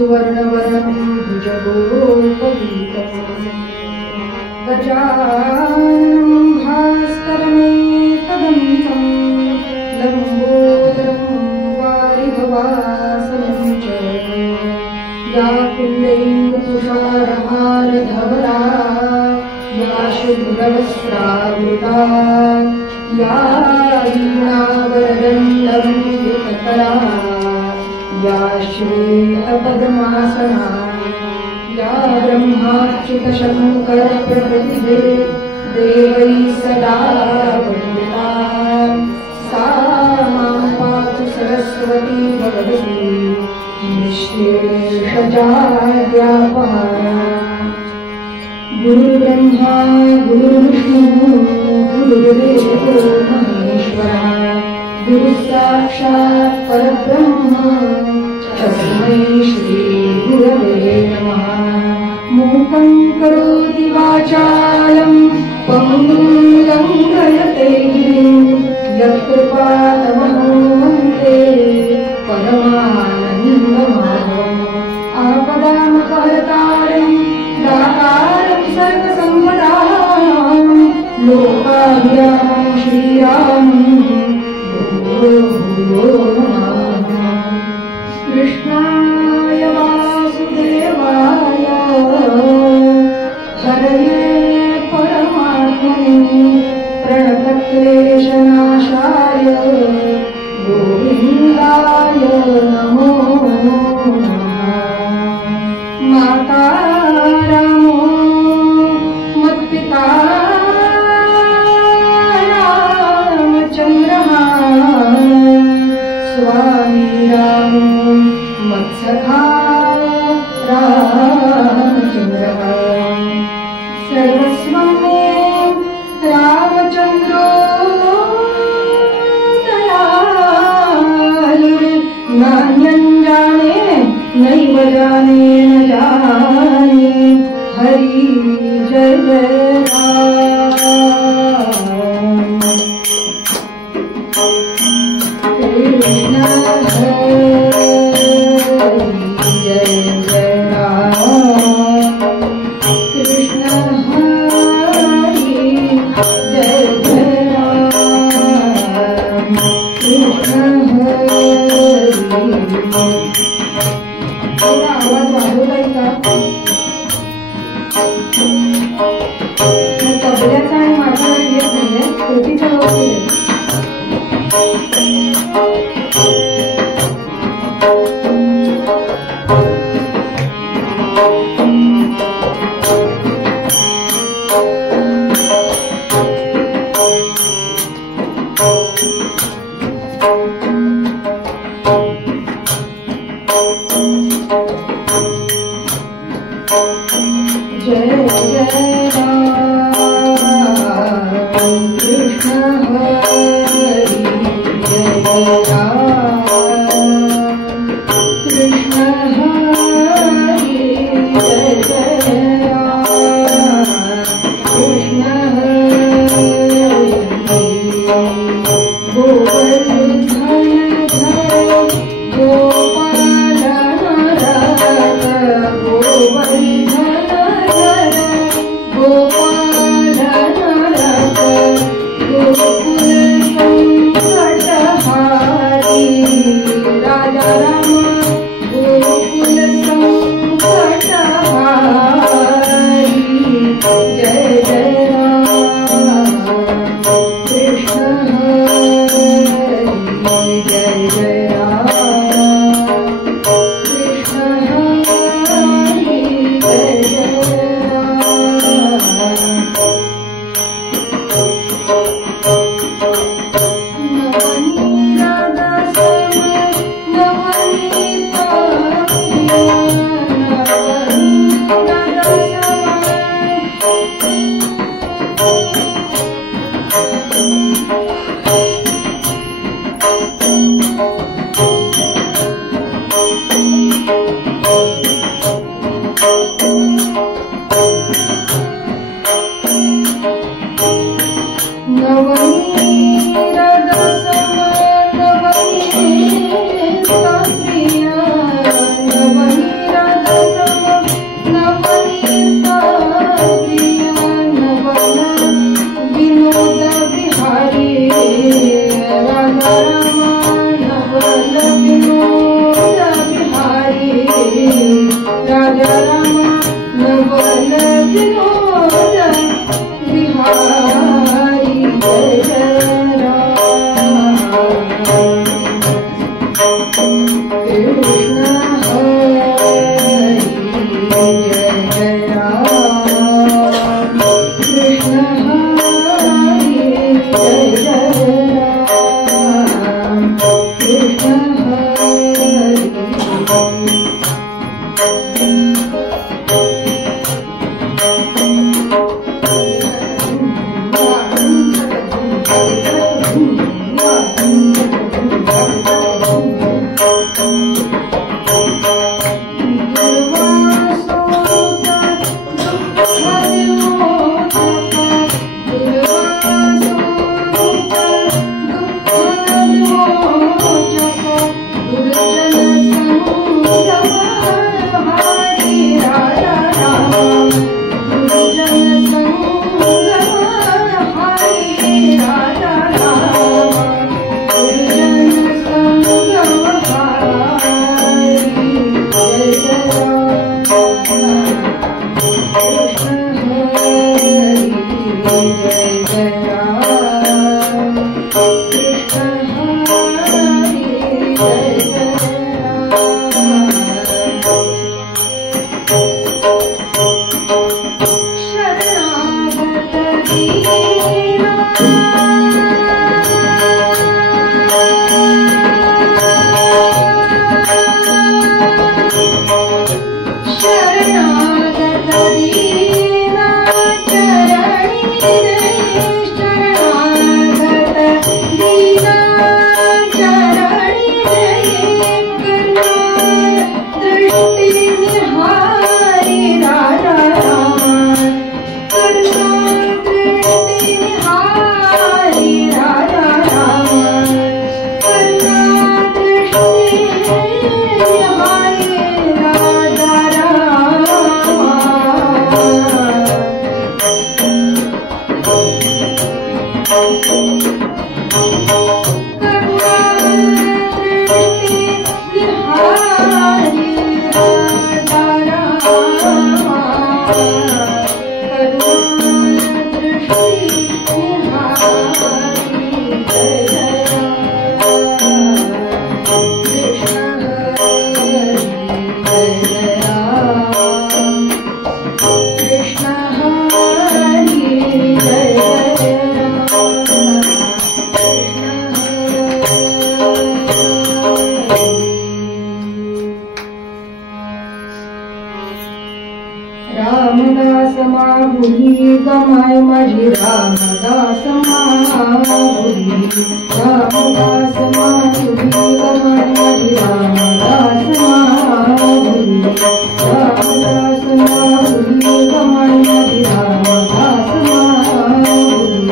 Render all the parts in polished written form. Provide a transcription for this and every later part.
सुवर्णवरं भुजगोपवीतं गजाननं भास्करमेकदन्तं लम्बोदरं वारिभवासनं च या कुन्दैर्तुषारहारधवला या शुभ्रवस्त्रावृता या वीणावरदण्डवन्दितकरा या श्वेतपद्मासना या ब्रह्माच्युतशङ्करप्रकृतिभे देवैः सदा वन्दिता सा मां पातु सरस्वती भगवती निःशेषजाड्यापहा। गुरुर्ब्रह्मा गुरुर्विष्णुः गुरुर्देवो महेश्वरः गुरुसाक्षात् परब्रह्म तस्मै श्री गुरवे नमः। मूकं करोति वाचालं पङ्गुं लङ्घयते यत्कृपातमहो वन्दे परमानन्दमाधवम्। आपदामपहर्तारं दातारं सर्वसम्पदां लोकाभिरामं श्रीरामं भूयो नमः। कृष्णाय वासुदेवाय हरये परमात्मने प्रणतक्लेशनाशाय गोविन्दाय नमो नमः। माता रामो मत्पिता रामचन्द्रः स्वामी रामो मत्सखा रामचन्द्रः सर्वस्वं मे रामचन्द्रो नान्यं जाने नैव जाने न जाने हरि जय जय राम। कृष्ण हरि जय जय राम। कृष्ण हरि जय जय राम। कृष्ण थोडा आवाज वाढवता येईल का? तबल्याचा आणि माझा येत नाहीये, कृतीच्या बाबतीत जय जय राम। कृष्ण हरि जय जय राम। कृष्ण हरि जय जय राम। कृष्ण हरि गोवर्धन धर गोपाल नरक गोवर्धन धर गोपाल नरक गोकुल संकटहारी राजा राम गोकुल संकटहारी जय जय राम। कृष्ण हरि जय जय राम। कृष्ण हरि जय जय राम। नवनी राधा समय नवनी विनोद बिहारी राजा राम नवल विनोद बिहारी जय जय राम कृष्ण हरि जय जय राम कृष्ण हरि जय जय राम कृष्ण हरि रामदास माबुली गमाय माझी रामदास माबुली रामदास माबुली गमाय माझी रामदास माबुली रामदास माबुली गमाय माझी रामदास माबुली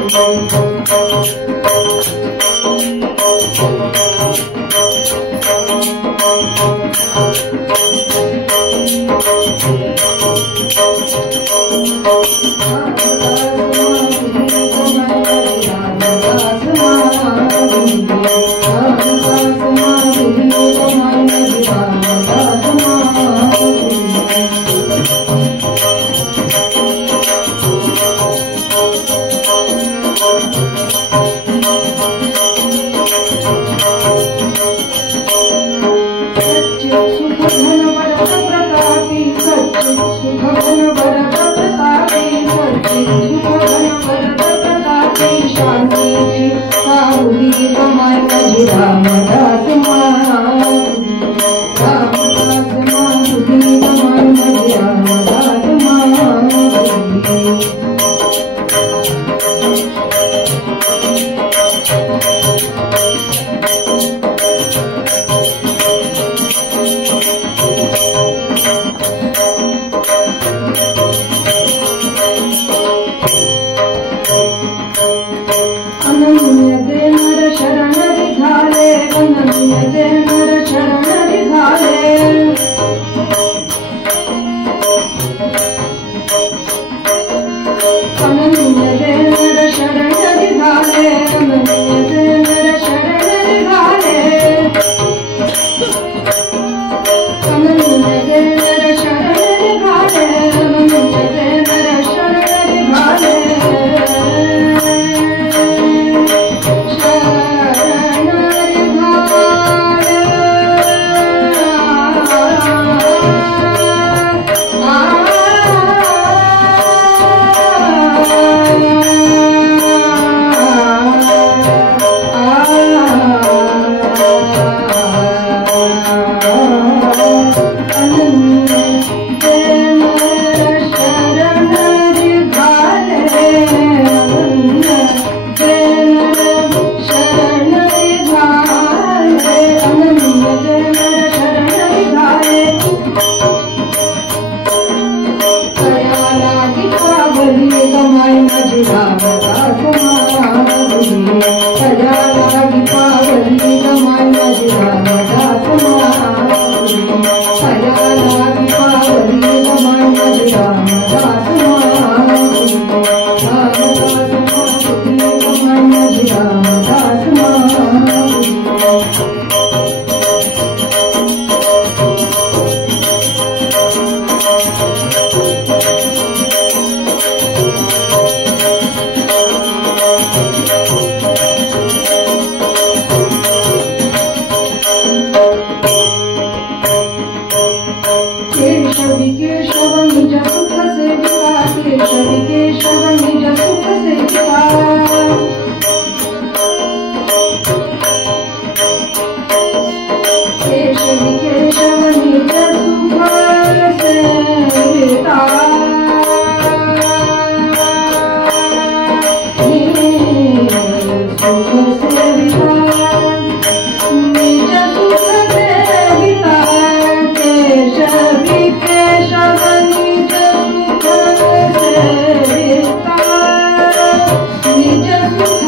अनन्य दे नर शरण विधाले केशवी केशव निज सुख सेविका केशवी केशव निज सुख सेविका केशवी केशव निज सुख सेविका सुख सेविका निज सुख सेविका केशवी केशव निज सुख सेविका निज सुख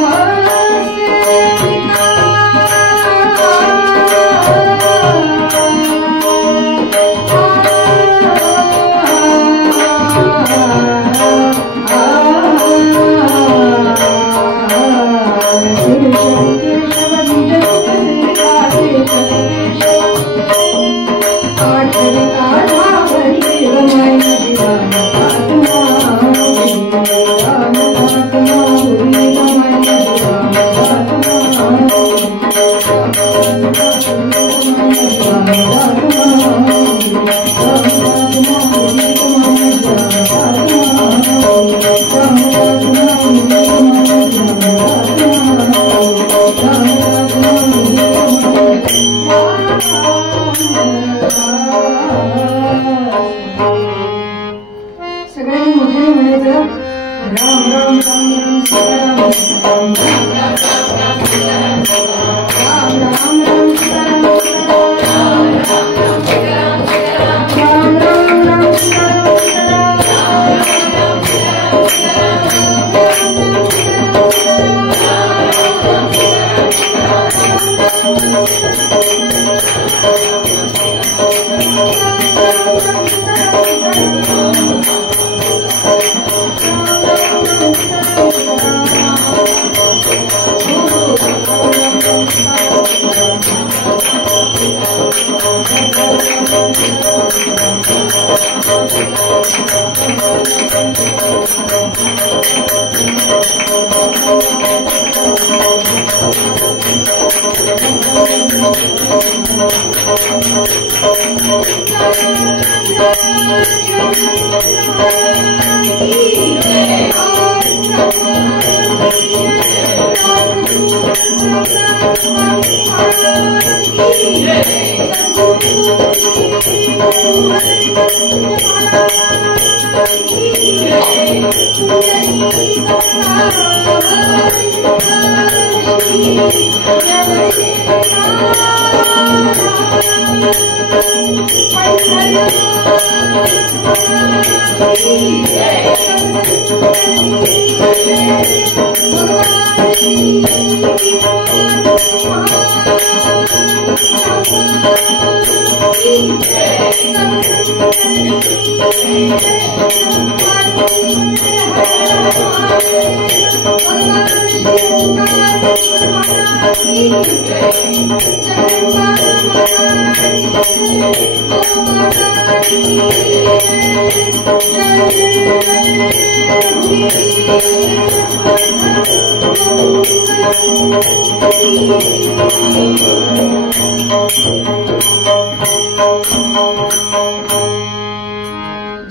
सगळ्यांनी मोठ्याने म्हणायचं राम राम राम राम सीताराम राम राम राम सीताराम राम राम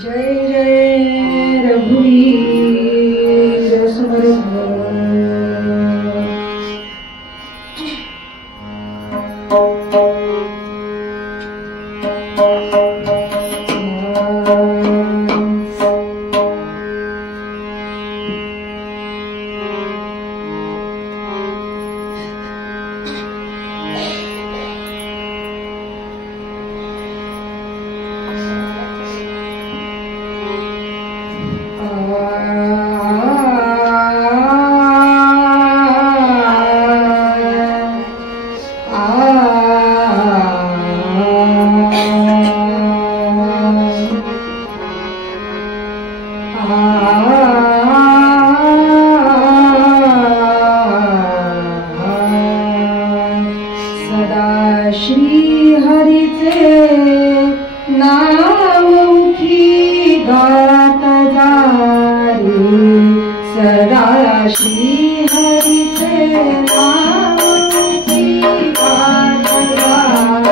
जय जय रघुवीर समर्थ श्री हरीचे नाव उठी गात जारी सदा श्री हरीचे नाव उठी गात जारी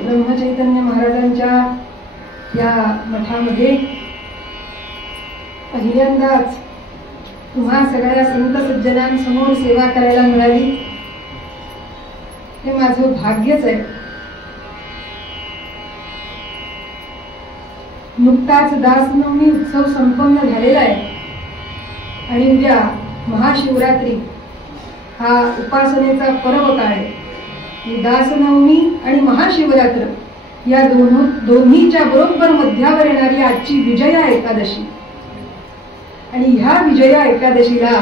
ब्रह्मचैतन्य महाराजांच्या या मठामध्ये पहिल्यांदाच तुम्हा सगळ्या संत सज्जनांसमोर सेवा करायला मिळाली, हे माझं भाग्यच आहे. नुकताच दासनवमी उत्सव संपन्न झालेला आहे आणि उद्या महाशिवरात्री हा उपासनेचा पर्व काळ आहे. दासनवमी आणि महाशिवरात्र या दोन्हीच्या बरोबर मध्यावर येणारी आजची विजया एकादशी. आणि ह्या विजया एकादशीला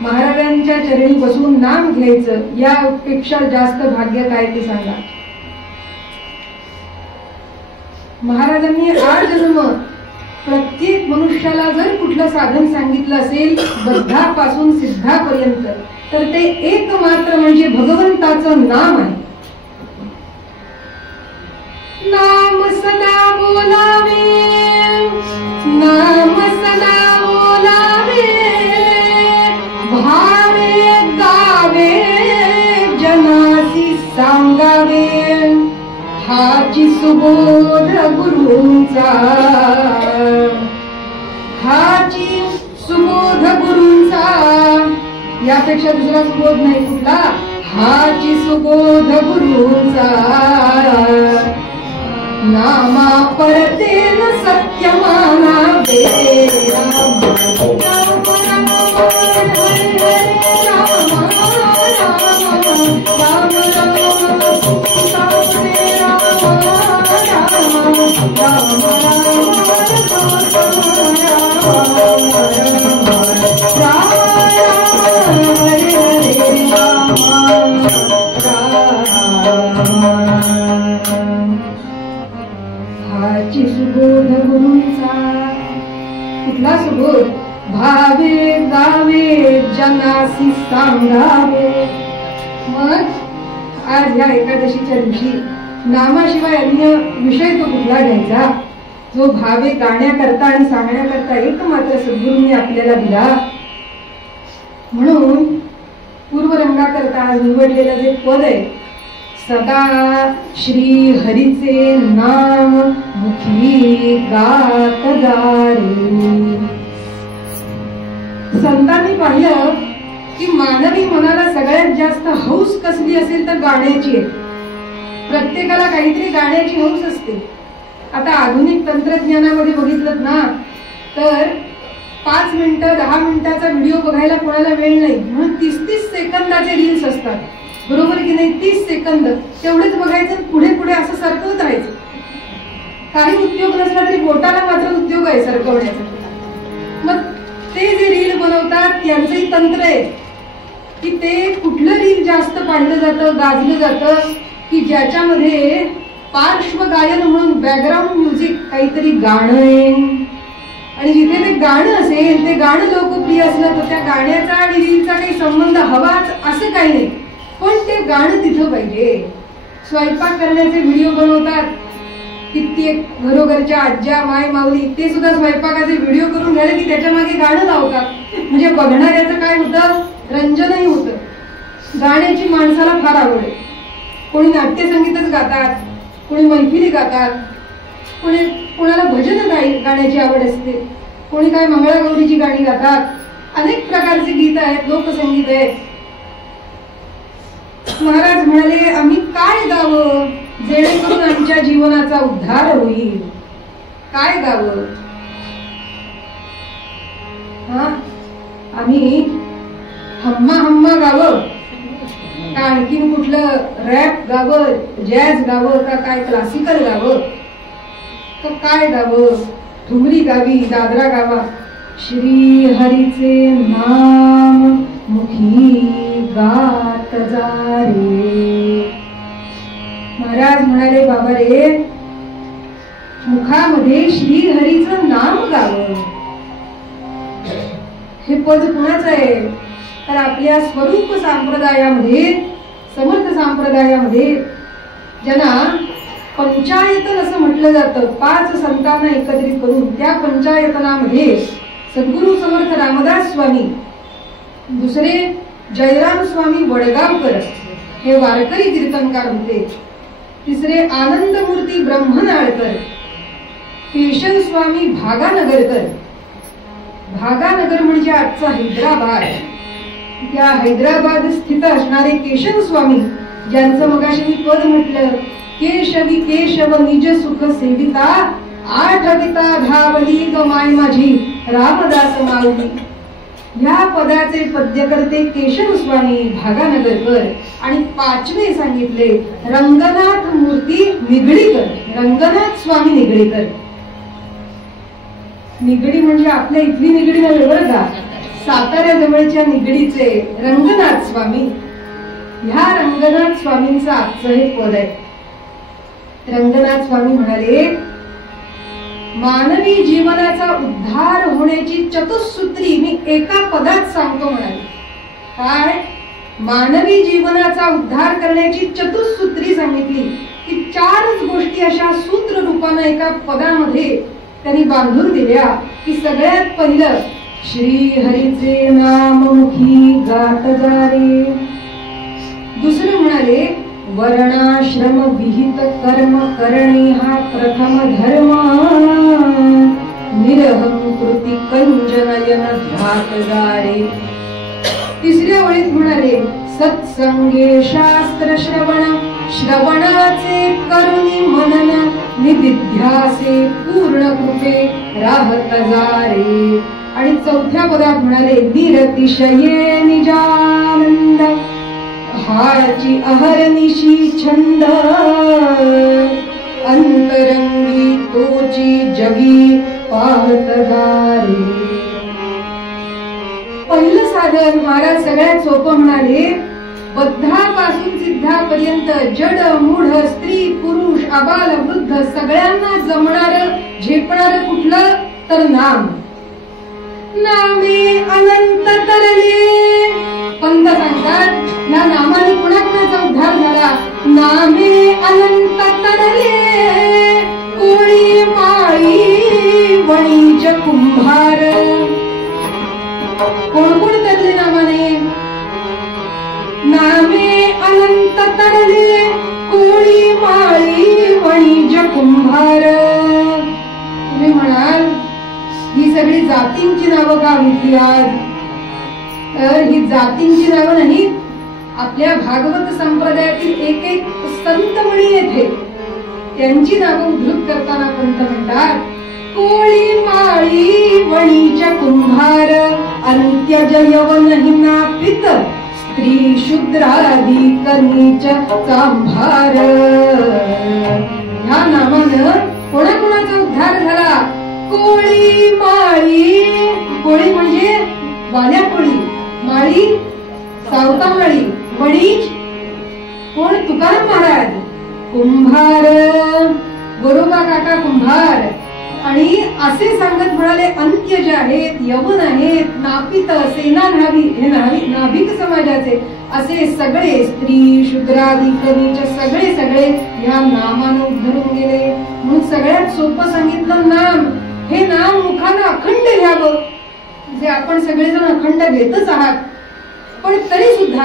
महाराजांच्या चरणी बसून नाम घ्यायचं, यापेक्षा जास्त भाग्य काय ते सांगा. महाराजांनी आजन्म प्रत्येक मनुष्याला जर कुठलं साधन सांगितलं असेल बद्धापासून सिद्धापर्यंत, तर ते एक मात्र म्हणजे भगवंताचं नाम आहे. नाम सदा बोलावे, नाम सदा बोलावे, भावे गावे जनासी सांगावे, हाची सुबोध गुरूंचा, हाची सुबोध गुरूंचा. यापेक्षा दुसरा सुबोध नाही कुठला. हाची सुबोध गुरूंचा, नामा परतेन सत्य मानावे. राम राम हाची सुबोध गुरूंचा. कुठला सुबोध? भावे गावे जनासी सांगावे. मग आज या एकादशीच्या दिवशी नामाशिवाय अन्य विषय तो कुठला घ्यायचा, जो भावे गाण्याकरता आणि सांगण्याकरता एक मात्र सद्गुरूंनी आपल्याला दिला. म्हणून पूर्वरंगाकरता आज निवडलेलं जे पद आहे, सदा श्री हरीचे नाम मुखी गात गारे. संतांनी पाहिलं की मानवी मनाला सगळ्यात जास्त हौस कसली असेल तर गाण्याची आहे. प्रत्येकाला काहीतरी गाण्याची हौस असते. आता आधुनिक तंत्रज्ञानामध्ये बघितलं ना, तर 5 मिनिटं 10 मिनिटाचा व्हिडिओ बघायला कोणाला वेळ नाही, म्हणून 30-30 सेकंदाचे रील्स असतात, बरोबर की नाही. 30 सेकंद तेवढेच बघायचं, पुढे पुढे असं सरकवत राहायचं. काही उद्योग नसला तरी बोटाला मात्र उद्योग आहे सरकवण्याचा. मग ते जे रील बनवतात त्यांचंही तंत्र आहे की ते कुठलं रील जास्त पाहिलं जातं, गाजलं जातं, की ज्याच्यामध्ये पार्श्वगायन म्हणून बॅकग्राऊंड म्युझिक काहीतरी गाणं आहे. आणि जिथे ते गाणं असेल, ते गाणं लोकप्रिय असलं तर त्या गाण्याचा आणि रीलचा काही संबंध हवाच असं काही नाही, पण ते गाणं तिथं पाहिजे. स्वयंपाक करण्याचे व्हिडिओ बनवतात कित्येक घरोघरच्या आज्या माय माऊली, ते सुद्धा स्वयंपाकाचे व्हिडिओ करून झाले की त्याच्या मागे गाणं लावतात. म्हणजे बघणाऱ्याचं काय होतं, रंजनही होतं. गाण्याची माणसाला फार आवड आहे. कोणी नाट्यसंगीतच गातात, कोणी मैफिली गातात, कोणाला भजन गाण्याची आवड असते, कोणी काय मंगळागौरीची गाणी गातात. अनेक प्रकारचे गीत आहेत, लोकसंगीत आहे. महाराज म्हणाले, आम्ही काय गावं जेणेकरून आमच्या जीवनाचा उद्धार होईल. काय गावं? आम्ही हम्मा हम्मा गावं का आणखीन कुठलं रॅप गावं, जॅझ गावं का काय क्लासिकल गावं का काय गावं? ठुमरी गावी, दादरा गावा. श्री हरीचे नाम मुखी गात जा रे. महाराज म्हणाले, बाबा रे, मुखामध्ये श्री हरीचं नाम गावं. हे पद कुणाचं आहे? तर आपल्या स्वरूप संप्रदायामध्ये, समर्थ संप्रदायामध्ये ज्यांना पंचायतन असं म्हटलं जातं, 5 संतांना एकत्रित करून त्या पंचायतनामध्ये सद्गुरू समर्थ रामदास स्वामी, दुसरे जयराम स्वामी वडगावकर हे वारकरी कीर्तनकार होते, तिसरे आनंदमूर्ती ब्रह्मनाळकर, केशव स्वामी भागानगरकर भागानगर म्हणजे आजचा हैदराबाद. त्या हैदराबाद स्थित असणारे केशव स्वामी, ज्यांचं मगाशी मी पद म्हटलं, केशवी केशव निज सुख सेविता, आठविता धावली गमाय माझी रामदास माऊली. ह्या पदाचे पद्यकर्ते केशव स्वामी भागानगरकर. आणि पाचवे सांगितले रंगनाथ मूर्ती निगडीकर, रंगनाथ स्वामी निगडीकर. निगडी म्हणजे आपल्या इथली निगडी नव्हे बरं का, साताऱ्या जवळच्या निगडीचे रंगनाथ स्वामी. ह्या रंगनाथ स्वामींचं आजचं हे पद आहे. रंगनाथ स्वामी म्हणाले, मानवी जीवनाचा उद्धार होण्याची चतुसूत्री मी एका पदात सांगतो म्हणाले. काय? मानवी जीवनाचा उद्धार करण्याची चतुसूत्री सांगितली की चारच गोष्टी अशा सूत्र रूपाने एका पदामध्ये त्यांनी बांधून दिल्या की सगळ्यात पहिलं श्री हरीचे नाम मुखी गात जारे. दुसरं म्हणाले वर्णाश्रम विहित कर्म करणे हा प्रथम धर्म, निरहंकृती कंजनयन ध्यात जारे. तिसऱ्या ओळीत म्हणाले सत्संगे शास्त्र श्रवण, श्रवणाचे करुणी मनन, निविध्यासे पूर्ण कृपे राहत जारे. आणि चौथ्या पदात म्हणाले निरतिशये निजानंद, हाची अहर्निशी छंद, अंतरंगी तोची जगी पाहत जारे. पहिलं साधन महाराज सगळ्यात सोपं म्हणाले, बद्धापासून सिद्धापर्यंत जड मूढ स्त्री पुरुष आबाल वृद्ध सगळ्यांना जमणार झेपणार कुठलं तर नाम. नामे अनंत तरले. पंत सांगतात या नामाने कुणाचा उद्धार झाला. नामे अनंत तरले, कोळी माळी वणीज कुंभार. कोण कोण तरले नामाने? नामे अनंत तरले, कोळी माळी वणीज कुंभार. तुम्ही म्हणाल ही सगळी जातींची नावं का घेतली आज? तर ही जातींची नावं नाही, आपल्या भागवत संप्रदायातील एक एक संतमणी येथे त्यांची नावं उद्धृत करताना पंत म्हणतात कोळी माळी वणीज कुंभार, अंत्यज यवन नापित, स्त्री शूद्रादी कनीच चांभार. ह्या नामानं कोणाकोणाचा उद्धार झाला? कोळी माळी. कोळी म्हणजे वाल्या कोळी, माळी सावता माळी, वणीज कोण? तुकाराम महाराज. कुंभार गोरोबा काका कुंभार. आणि असे सांगत म्हणाले अंत्यज आहेत, यवन आहेत, नापित, सेना न्हावी, हे नाभिक समाजाचे असे सगळे स्त्री शूद्रादी कनीच सगळे सगळे या नामानं उद्धरून गेले. म्हणून सगळ्यात सोपं सांगितलं नाम. हे नाम मुखानं अखंड घ्यावं. जे आपण सगळेजण अखंड घेतच आहात, पण तरी सुद्धा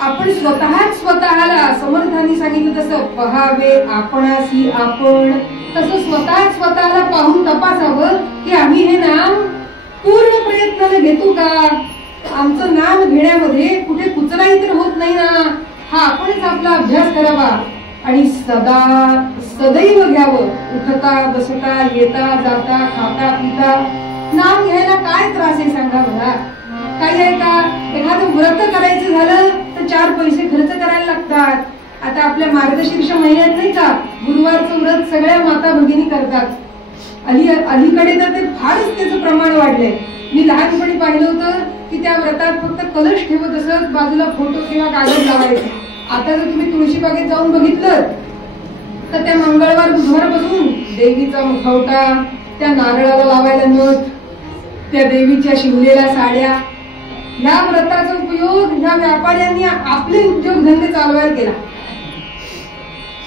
आपण स्वतःला समर्थांनी सांगितलं तसं पहावे आपणासी आपण. तसं स्वतःला पाहून तपासावं की आम्ही हे नाम पूर्ण प्रयत्नाने घेतो का? आमचं नाम घेण्यामध्ये कुठे कुचराई तर होत नाही ना, हा आपणच आपला अभ्यास करावा. आणि सदैव घ्यावं. उठता बसता येता जाता खाता पिता नाम घ्यायला काय त्रास आहे सांगा मला? काही आहे का? एखादं व्रत करायचं झालं तर 4 पैसे खर्च करायला लागतात. आता आपल्या मार्गशीर्ष महिन्यात नाही का गुरुवारचं व्रत सगळ्या माता भगिनी करतात. अलीकडे तर ते फारच त्याचं प्रमाण वाढलंय. मी लहानपणी पाहिलं होतं की त्या व्रतात फक्त कलश ठेवत असत, बाजूला फोटो किंवा कागद लावायचे. आता जर तुम्ही तुळशीबागेत जाऊन बघितलं तर त्या मंगळवार बुधवार पासून देवीचा मुखवटा, त्या नारळाला लावायला नथ, त्या देवीच्या शिवलेल्या साड्या, ह्या व्रताचा उपयोग ह्या व्यापाऱ्यांनी आपले उद्योगधंदे चालवायला केला.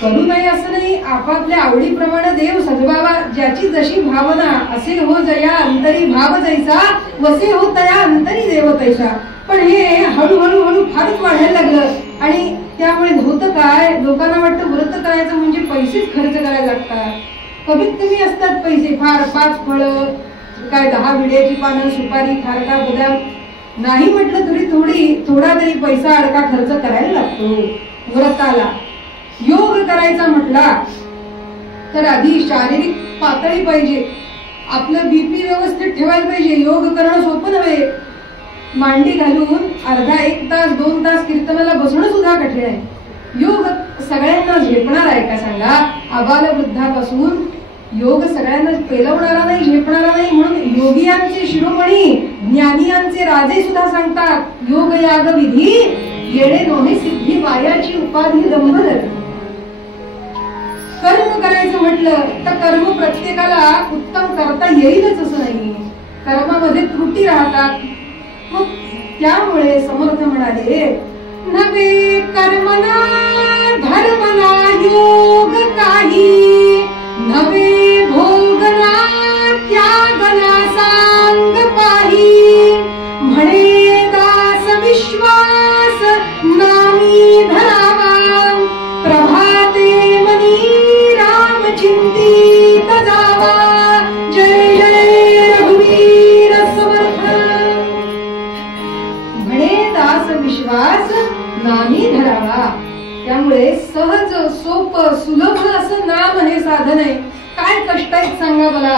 करू नये असं नाही, आपापल्या आवडीप्रमाणे देव सजवावा. ज्याची जशी भावना असे हो जया अंतरी भाव जैसा, वसे हो तया अंतरी देव तैसा. पण हे हळूहळू फारच वाढायला लागलं. आणि त्यामुळे होतं काय, लोकांना वाटतं व्रत करायचं म्हणजे पैसेच खर्च करायला लागतात. कमीत कमी असतात पैसे, फार 5 फळं, काय 10 विड्याची पानं, सुपारी, खारका, बदाम नाही म्हटलं तरी थोडा तरी पैसा अडका खर्च करायला लागतो व्रताला. योग करायचा म्हटला तर आधी शारीरिक पातळी पाहिजे, आपलं बीपी व्यवस्थित ठेवायला पाहिजे. योग करणं सोपं नव्हे. मांडी घालून अर्धा 1 तास 2 तास कीर्तनाला बसणं सुद्धा कठीण आहे. योग सगळ्यांना झेपणार आहे का सांगा? आबाल वृद्धापासून योग सगळ्यांना पेलवणारा नाही, झेपणारा नाही. म्हणून योगियांचे शिरोमणी, ज्ञानियांचे राजे सुद्धा सांगतात योग याग विधी येणे नोहे सिद्धी मायाची उपाधी दंभर. कर्म करायचं म्हटलं तर कर्म प्रत्येकाला उत्तम करता येईलच असं नाही. कर्मामध्ये त्रुटी राहतात. मग त्यामुळे समर्थ म्हणाले नवे कर्मना धर्मना योग काही, नवे भोगना त्यागना सांग पाही. म्हणे दास विश्वास नामी धरावा, प्रभाते मनी राम चिंतित जावा. जय जय रघुवीर समर्थ. म्हणे दास विश्वास नामी धरावा. त्यामुळे सहज सोपं सुलभ असं नाम हे साधन आहे. काय कष्ट आहेत सांगा मला.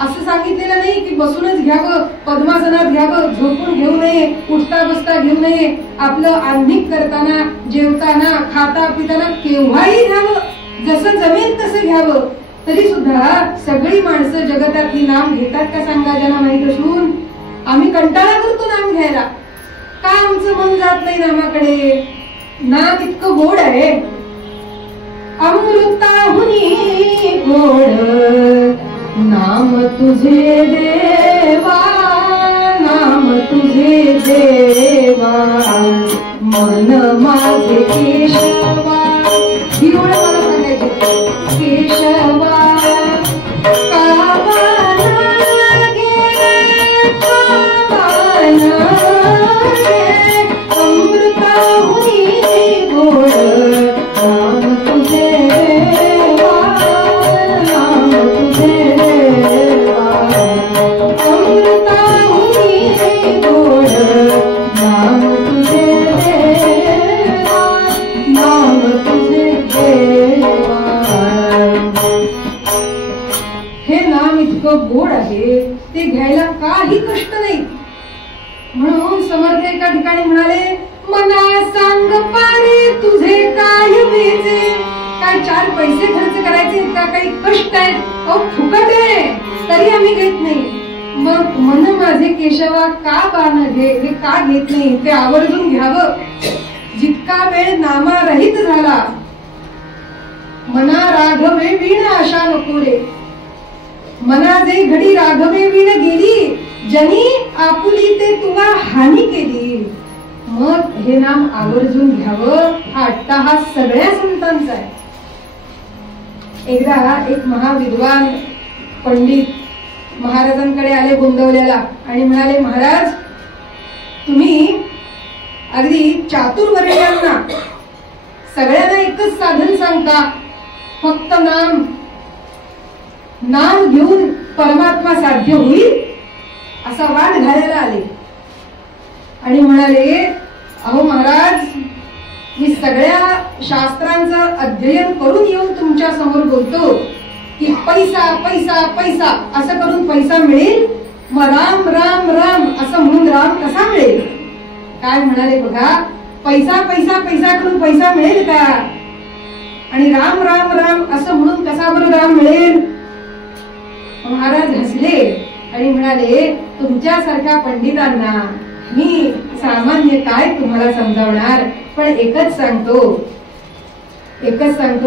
असं सांगितलेलं नाही की बसूनच घ्यावं, पद्मासनात घ्यावं, झोपून घेऊ नये, उठता बसता घेऊ नये. आपलं आन्निक करताना, जेवताना, खाता पिताना केव्हाही घ्यावं, जसं जमेल तसं घ्यावं. तरी सुद्धा सगळी माणसं जगतातली नाम घेतात का सांगा? ज्यांना माहित असून आम्ही कंटाळा करतो नाम घ्यायला. का आमचं मन जात नाही नामाकडे? नाम इतकं गोड आहे, अमृताहुनी गोड नाम तुझे देवा, नाम तुझे देवा. मन माझे केशवा, ही ओळख मला सांगायची. केशवा गोड आहे, ते घ्यायला काही कष्ट नाही. म्हणून समर्थ एका ठिकाणी म्हणाले मना सांग पारे तुझे काय वेचे. काय 4 पैसे खर्च करायचे का? काही कष्ट आहेत? फुकट आहे तरी आम्ही घेत नाही. मग मन माझे केशवा का बाण घे, हे का घेत नाही? ते आवर्जून घ्यावं. जितका वेळ नामारहित झाला, मना राघवे वीण आशा नको रे. मना जे घडी राघवे वीण गेली, जनी आपुली ते तुला हानी केली. मग हे नाम आवर्जून घ्यावं. हा अट्टाहास सगळ्या संतांचा आहे. एकदा एक महाविद्वान पंडित महाराजांकडे आले गोंदवल्याला आणि म्हणाले महाराज, तुम्ही अगदी चातुर्वर्ण्यांना सगळ्यांना एकच साधन सांगता, फक्त नाम. नाम घेऊन परमात्मा साध्य होईल असा वाद घालायला आले आणि म्हणाले अहो महाराज, मी सगळ्या शास्त्रांचं अध्ययन करून येऊन तुमच्या समोर बोलतो की पैसा पैसा पैसा असं करून पैसा मिळेल, मग राम राम राम असं म्हणून राम कसा मिळेल? काय म्हणाले बघा, पैसा पैसा पैसा करून पैसा मिळेल का? आणि राम राम राम असं म्हणून कसा बरं राम मिळेल? महाराज हसले आणि म्हणाले तुमच्यासारख्या पंडितांना मी सामान्य काय तुम्हाला समजावणार, पण एकच सांगतो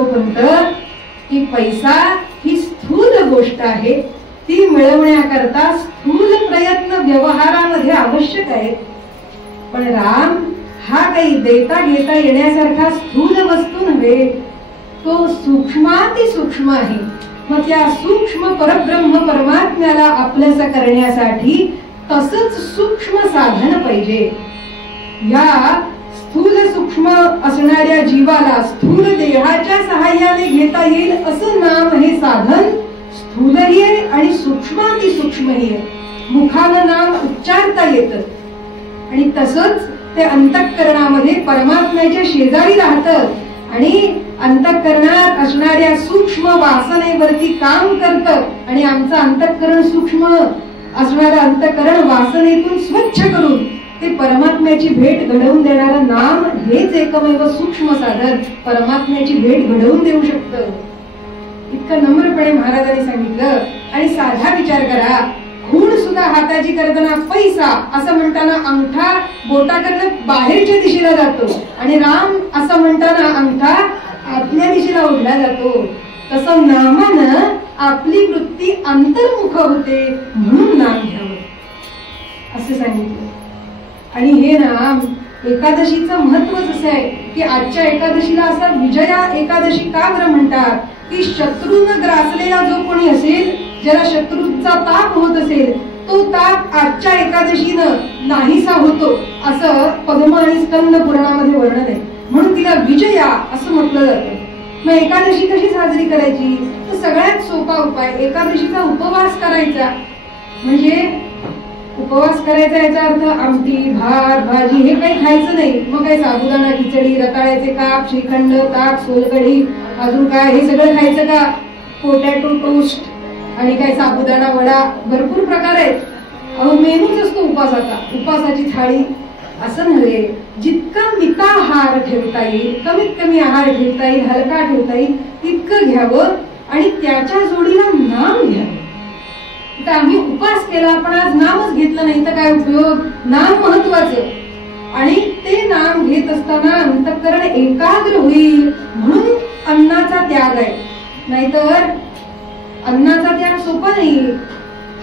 पंत की पैसा ही स्थूल गोष्ट आहे. ती मिळवण्याकरता स्थूल प्रयत्न व्यवहारामध्ये आवश्यक आहे. पण राम हा काही देता घेता येण्यासारखा स्थूल वस्तू नव्हे. तो सूक्ष्माति सूक्ष्म आहे. मग त्या सूक्ष्म परब्रह्म परमात्म्याला आपलंसं करण्यासाठी तसंच सूक्ष्म साधन पाहिजे. या स्थूल सूक्ष्म असणाऱ्या जीवाला स्थूल देहाच्या सहाय्याने घेता येईल असं नाम हे साधन स्थूलही आहे आणि सूक्ष्मातिसूक्ष्मही आहे. मुखानं नाम उच्चारता येतं आणि तसंच ते अंतःकरणामध्ये परमात्म्याच्या शेजारी राहतं आणि अंतःकरणात असणाऱ्या सूक्ष्म वासनेवरती काम करतं आणि आमचं अंतःकरण सूक्ष्म असणारं अंतःकरण वासनेतून स्वच्छ करून ते परमात्म्याची भेट घडवून देणारं नाम हेच एकमेव सूक्ष्म साधन परमात्म्याची भेट घडवून देऊ शकतं. इतकं नम्रपणे महाराजांनी सांगितलं. आणि साधा विचार करा, खूण सुद्धा हाताची करताना पैसा असं म्हणताना अंगठा बोटाकडनं बाहेरच्या दिशेला जातो आणि राम असं म्हणताना अंगठा आतल्या दिशेला ओढला जातो. तसं नामानं आपली वृत्ती अंतर्मुख होते म्हणून नाम घ्यावं असं सांगितलं. आणि हे नाम एकादशीचं महत्वच असं आहे की आजच्या एकादशीला असा विजया एकादशी का बरं म्हणतात की शत्रूनं ग्रासलेला जो कोणी असेल, ज्याला शत्रूचा ताप होत असेल, तो ताप आजच्या एकादशीनं नाहीसा होतो असं पद्म आणि स्कंद पुराणामध्ये वर्णन आहे. म्हणून तिला विजया असं म्हटलं जातं. मग एकादशी कशी साजरी करायची? तर सगळ्यात सोपा उपाय एकादशीचा उपवास करायचा. म्हणजे उपवास करायचा याचा अर्थ आमटी भात भाजी हे काही खायचं नाही. मग काय साबुदाणा खिचडी, रताळ्याचे काप, श्रीखंड, ताक, सोलकढी, अजून काय हे सगळं खायचं का? पोटॅटो टोस्ट आणि काय साबुदाणा वडा, भरपूर प्रकार आहेत. अहो मेनूच असतो उपासाचा, उपासाची थाळी असं नव्हे. जितका मिताहार ठेवता येईल, कमीत कमी आहार ठेवता येईल, हलका ठेवता येईल तितकं घ्यावं आणि त्याच्या जोडीला नाम घ्यावं. तर आम्ही उपास केला पण आज नामच घेतलं नाही तर काय उपयोग? नाम महत्वाचं आणि ते नाम घेत असताना अंतःकरण एकाग्र होईल म्हणून अन्नाचा त्याग आहे. नाहीतर अन्नाचा त्याग सोपा नाही.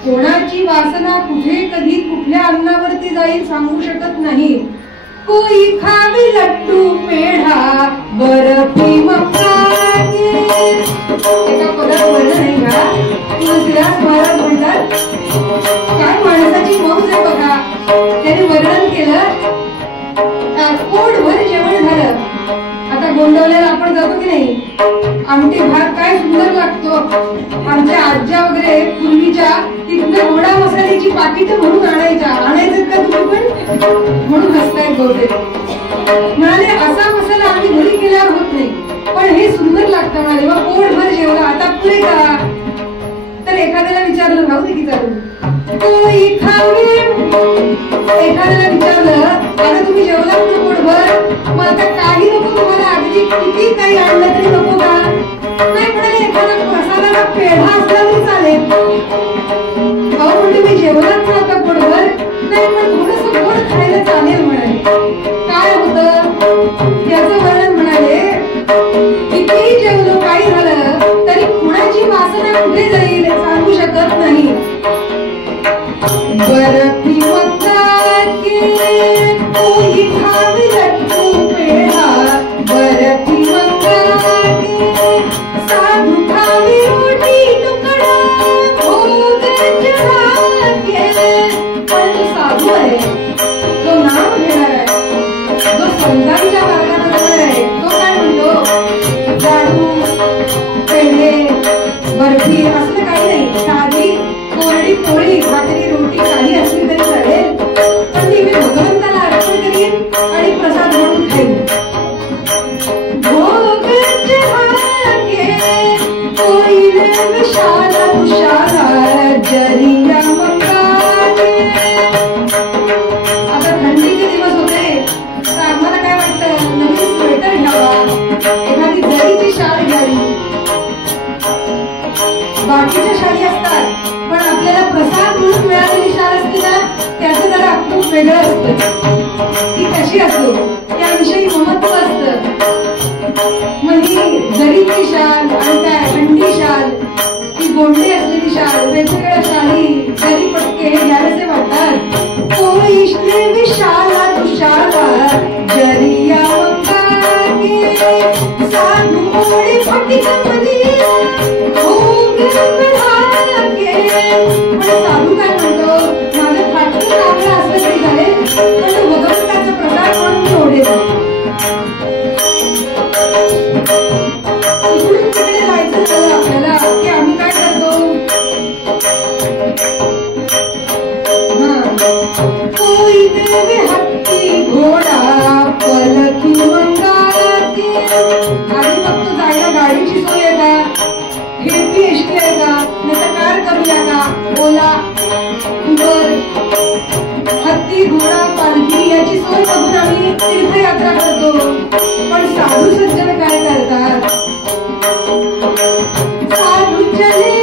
कोणाची वासना कुठे कधी कुठल्या अन्नावरती जाईल सांगू शकत नाही. कोई खावी लड्डू पेढा बर्फी मक्काचे, एका पदात वर्णन नाही का? तुलसीदास महाराज म्हणतात काय माणसाची मौज आहे बघा. त्याने वर्णन केलं, पोटभर जेवण झालं. आता गोंदवल्याला आपण जातो की नाही, आमटी भात काय सुंदर लागतो. आमच्या आज्या वगैरे पूर्वीच्या तिथल्या गोडा मसाल्याची पाकिटं म्हणून आणायचं का तुम्ही पण? म्हणून हसतायत बहुतेक. म्हणाले असा मसाला आम्ही घरी केल्यावर होत नाही पण हे सुंदर लागतं. म्हणाले मग पोटभर जेवला आता पुरे का? तर एखाद्याला विचारलं राहू दे की चालू एखाद्याला विचारलं आता तुम्ही जेवला ना पोटभर, मग आता काही नको तुम्हाला, अगदी किती काही आणलं तरी नको का? नाही म्हणाले एखादा मसाला पेढा असला तरी चालेल. अहो म्हणजे मी जेवलाच ना आता पोटभर, नाही पण थोडस गोड खायला चालेल म्हणाले. काय होतं त्याचं वर्णन म्हणाले, कितीही जेवलो काही झालं तरी कुणाची वासना कुठे जाईल सांगू शकत नाही. बर्फी मक्काचे कोई खावी लड्डू पेढा बर्फी मक्काचे, साधू खावी रोटी तुकडा भोग चढाके. पण साधू आहे तो नाम घेणार आहे, जो संतांच्या मार्गाबरोबर आहे तो काय म्हणतो, लाडू पेढे बर्फी असं काही नाही. साधी कोरडी पोळी भाकरी रोटी काही असली तरी चालेल पण ती मी भगवंताला अर्पण करीन आणि प्रसाद म्हणून खाईन. भोग चढाके कोई विशाला तुषारा जरिया मक्काचे. आता थंडीचे दिवस होते तर आम्हाला काय वाटतं, नवीन स्वेटर घ्यावा, एखादी जरीची शाल घ्यावी. बाकीच्या शाली असतात पण आपल्याला प्रसाद म्हणून मिळालेली शाल असते ना, त्याचं जरा खूप वेगळं असतं. ती कशी असतो त्याविषयी महत्व असतं. मग ही जरीची शाल आणि काय अंडी शाल, ती गोंडी असलेली शाल, वेगवेगळ्या शाली जरी पटके हे घ्यावेसे वाटतात. कोईशने विशाला तुषारा जरिया मक्काचे, साधू मोडे फटी कमली भोग चढाके. पण साधू काय म्हणतो, माझं फाटकं चांगलं असलं तरी झाले पण तो भगवंताचा प्रसाद म्हणून ओढेल. इकडून तिकडे जायचं आपल्याला की आम्ही काय करतो, देवी हत्ती घोडा पलकी मंगाती. आधी फक्त जायला गाडीची सोय आहे का, फिरती एसटी आहे का, नाही तर कार करूया का, बोला. बर, हत्ती घोडा पालखी याची सोय बघून आम्ही तीर्थयात्रा करतो. पण साधू सज्जन काय करतात, साधू चले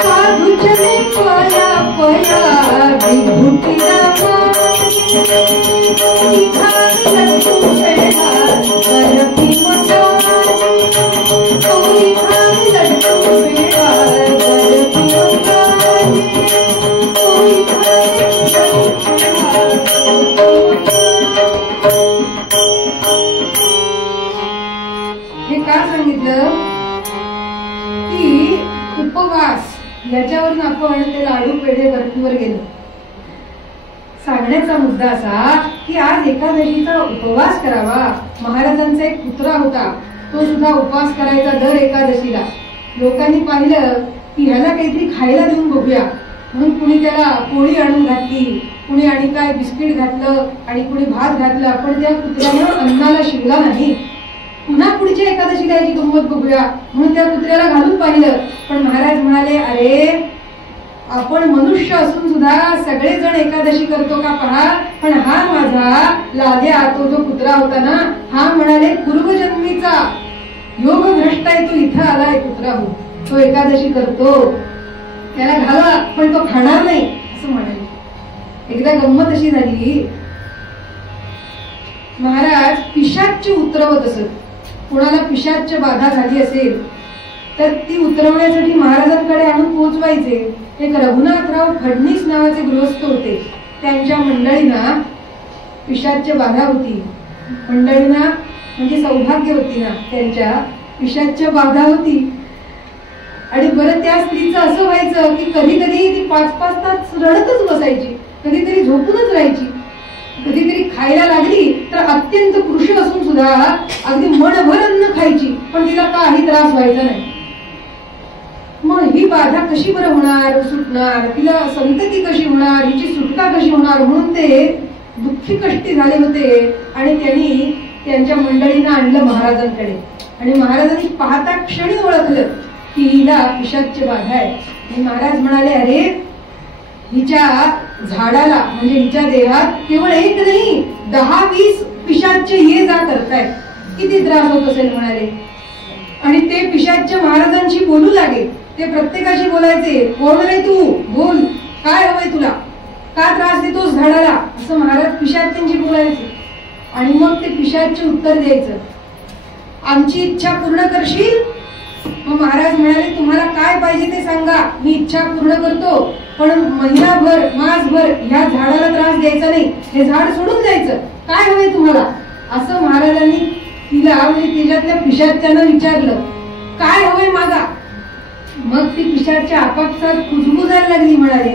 साधू चले पया पया विभूती रामा. हे का सांगितलं की उपवास याच्यावरून आपण ते लाडू पेढे बर्फीवर गेलो. सांगण्याचा मुद्दा असा की आज एकादशीचा उपवास करावा. महाराजांचा एक पुत्रा होता, तो सुद्धा उपवास करायचा दर एकादशीला. लोकांनी पाहिलं की ह्याला काहीतरी खायला देऊन बघूया म्हणून कुणी त्याला पोळी आणून घातली, कुणी आणि काय बिस्किट घातलं आणि कुणी भात घातला. पण त्या कुत्र्यानं अन्नाला शिवला नाही. पुन्हा पुढच्या एकादशीला याची गंमत बघूया म्हणून त्या कुत्र्याला घालून पाहिलं. पण महाराज म्हणाले, अरे आपण मनुष्य असून सुद्धा सगळेजण एकादशी करतो का पहा. पण हा माझा लाद्या, तो जो कुत्रा होता ना, हा म्हणाले पूर्वजन्मीचा योग भ्रष्ट आहे, तो इथं आलाय कुत्रा हो, तो एकादशी करतो, त्याला घाला पण तो खाणार नाही असं म्हणाले. एकदा गंमत अशी झाली, महाराज पिशाच्च उतरवत असत. कोणाला पिशाच्च बाधा झाली असेल तर ती उतरवण्यासाठी महाराजांकडे आणून पोहोचवायचे. एक रघुनाथराव फडणीस नावाचे गृहस्थ होते, त्यांच्या मंडळींना पिशाच्च बाधा होती. मंडळींना म्हणजे सौभाग्य होती ना, त्यांच्या पिशाच्च बाधा होती. आणि बरं त्या स्त्रीचं असं व्हायचं की कधी कधी ती 5-5 तास रडतच बसायची, कधीतरी झोपूनच राहायची. कधीतरी खायला लागली तर अत्यंत कृश असून सुद्धा अगदी मनभर अन्न खायची, पण तिला काही त्रास व्हायचा नाही. मग ही बाधा कशी बरं होणार, सुटणार, तिला संतती कशी होणार, हिची सुटका कशी होणार म्हणून ते दुःखी कष्टी झाले होते. आणि त्यांनी त्यांच्या मंडळींना आणलं महाराजांकडे. आणि महाराजांनी पाहता क्षणी ओळखलं की हिला पिशाच्च बाधा आहे. आणि महाराज म्हणाले, अरे हिच्या झाडाला म्हणजे हिच्या देहात केवळ एक नाही 10-20 पिशाच्च ये जा करतायत, किती त्रास होत असेल म्हणाले. आणि ते पिशाच्च महाराजांशी बोलू लागे. ते प्रत्येकाशी बोलायचे, कोण रे तू, बोल, काय हवंय तुला, का त्रास देतोस झाडाला, असं महाराज पिशाच्चांशी बोलायचे. आणि मग ते पिशाच्च उत्तर द्यायचं, आमची इच्छा पूर्ण करशील. मग महाराज म्हणाले, तुम्हाला काय पाहिजे ते सांगा, मी इच्छा पूर्ण करतो, पण महिनाभर मासभर ह्या झाडाला त्रास द्यायचा नाही, हे झाड सोडून जायचं, काय हवंय तुम्हाला, असं महाराजांनी तिला म्हणजे तिच्यातल्या पिशाच्चांना विचारलं, काय हवंय मागा. मग ती पिशाच्च आपापसात कुजबुजायला लागली. म्हणाले,